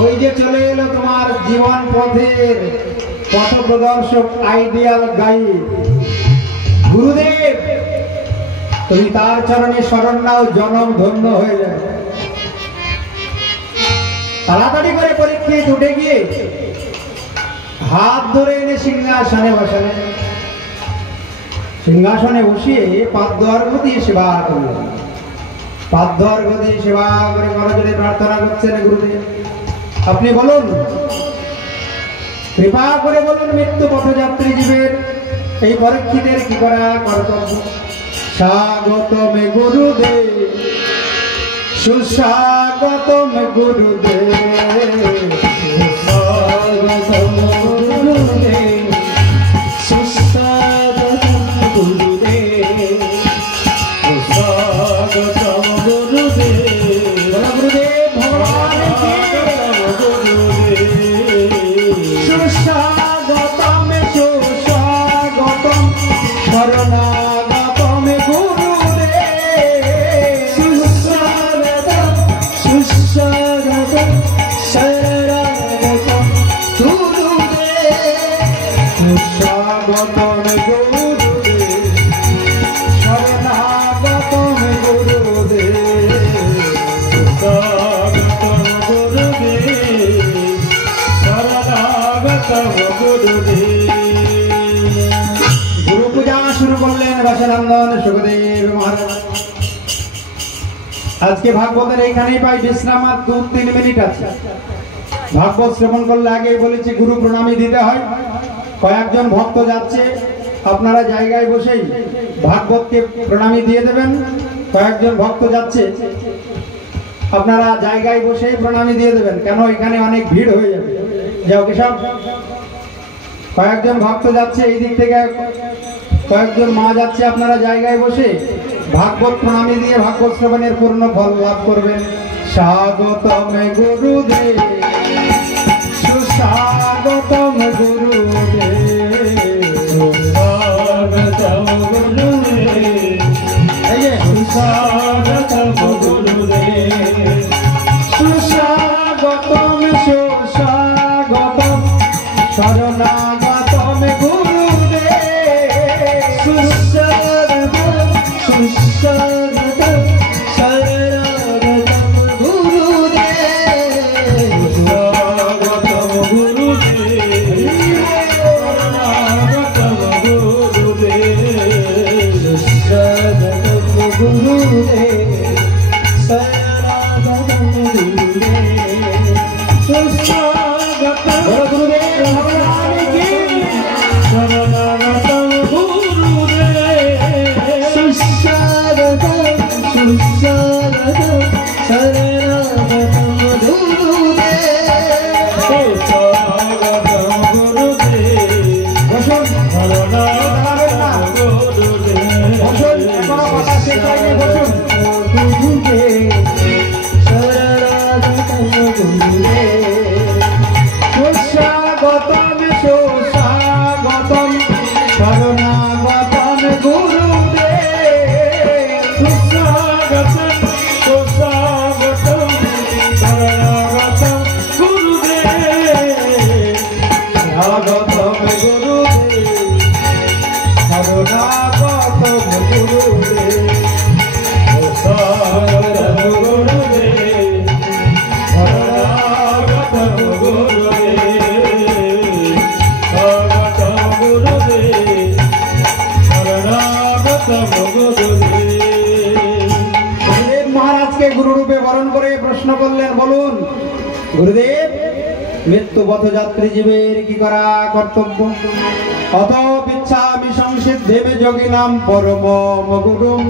ওই যে চলে এলো তোমার জীবন পথের পথ প্রদর্শক, আইডিয়াল গাইড গুরুদেব, তুমি তার চরণে শরণ নাও, জনম ধন্য হয়ে যায়। তাড়াতাড়ি করে পরীক্ষিত উঠে গিয়ে হাত ধরে এনে সিংহাসনে বসালেন। সিংহাসনে বসিয়ে পাদ্যোর্ঘ দিয়ে সেবা করলেন। পাদ্যোর্ঘ দিয়ে সেবা করে করজোড়ে প্রার্থনা করছেন, গুরুদেব আপনি বলুন, কৃপা করে বলুন, মৃত্যু পথযাত্রী জীবের এই পরীক্ষিতের কি করা কর্তব্য? স্বাগতম গুরুদেব, সুস্বাগতম গুরুদেব, স্বাগতম গুরুদেব, সুস্বাগতম গুরুদেব, স্বাগতম গুরুদেব, গুরুদেব ভগবান কি সুস্বাগতম সুস্বাগতম শরণাগতম গুরুদেব, সুস্বাগতম সুস্বাগতম শরণাগতম গুরুদেব, সুস্বাগতম গুরুদেব, শরণাগতম গুরুদেব, স্বাগতম গুরুদেব, শরণাগতম গুরুদেব। গুরু পূজা শুরু করলেন বাসানন্দন সুখদেব মহারাজ। আজকে ভাগবতের এইখানেই পাই বিশ্রাম, আর 2-3 মিনিট আছে। ভাগবত শ্রবণ করলে আগেই বলেছি গুরু প্রণামী দিতে হয়। কয়েকজন ভক্ত যাচ্ছে, আপনারা জায়গায় বসেই ভাগবতকে প্রণামী দিয়ে দেবেন। কয়েকজন ভক্ত যাচ্ছে, আপনারা জায়গায় বসেই প্রণামী দিয়ে দেবেন, কেন এখানে অনেক ভিড় হয়ে যাবে। যাও কেশব, কয়েকজন ভক্ত যাচ্ছে এই দিক থেকে, কয়েকজন মা যাচ্ছে, আপনারা জায়গায় বসে ভাগবত প্রণামী দিয়ে ভাগবত শ্রবণের পূর্ণ ফল লাভ করবেন। স্বাগতম গুরুদেব, সুস্বাগতম গুরুদেব, স্বাগতম গুরুদেব, এই যে সুস্বাগতম গুরুদেব, সুস্বাগতম সুস্বাগতম শরণাগতম গুরুদেব, সুস্বাগতম সুস্বাগতম শরণাগতম গুরুদেব, স্বাগতম গুরুদেব, শরণাগতম গুরুদেব, সুস্বাগতম গুরুদেব, শরণাগতম গুরুদেব, সুস্বাগতম গুরুদেব ভগবান কি শরণাগতম গুরুদেব, সুস্বাগতম সুস্বাগতম শরণাগতম গুরুদেব, স্বাগতম গুরুদেব, বসুন, শরণাগতম গুরুদেব, বসুন, এখনো কথা শেষ হয়নি, বসুন। গুরুদেব, শরণাগতম গুরুদেব, সুস্বাগতম সুস্বাগতম শরণাগতম গুরুদেব, সুস্বাগতম সুস্বাগতম শরণাগতম গুরুদেব, স্বাগতম গুরুদেব, শরণাগতম গুরুদেব, স্বাগতম গুরুদেব, শরণাগতম গুরুদেব, স্বাগতম গুরুদেব, শরণাগতম গুরুদেব। গুরুদেব মহারাজকে গুরুরূপে বরণ করে প্রশ্ন করলেন, বলুন গুরুদেব, মৃত্যু পথযাত্রী জীবের কি করা কর্তব্য? অত পিচ্ছামি সংসিদ্ধেবে যোগিনাম পরমম গুরুম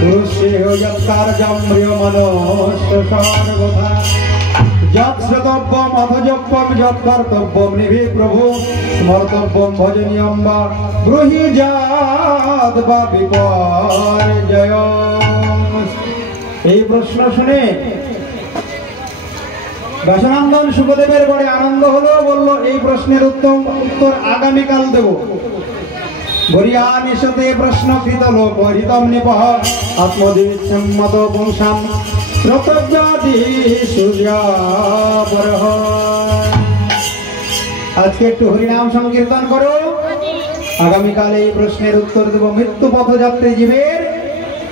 পুরুষেয় যৎকার্যম প্রিয়মনস্য সর্বথা যৎ শ্রোতব্যম অথযোগ্যম যৎ কর্তব্যম নিভি প্রভু স্মর্তব্যম ভজনীয়ম বা ব্রূহি যাত বা বিপর্যয়। এই প্রশ্ন শুনে বাসানন্দন সুখদেবের বড় আনন্দ হলো, বলল এই প্রশ্নের উত্তর আগামীকাল দেব। বরিয়া নিশতে প্রশ্নকৃত লোক হরিতম নিপহ আত্মদিচ্ছম্মত পুংসাম শ্রোতব্যাধি সূর্যাপরহ। আজকে একটু হরিনাম সংকীর্তন করো, আগামীকাল এই প্রশ্নের উত্তর দেব। মৃত্যু পথযাত্রী জীবের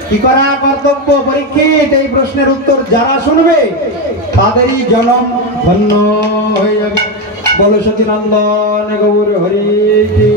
কি করা কর্তব্য পরীক্ষিত? এই প্রশ্নের উত্তর যারা শুনবে তাদেরই জনম ধন্য হয়ে যাবে। বলো সচিনন্দন গৌর হরি কি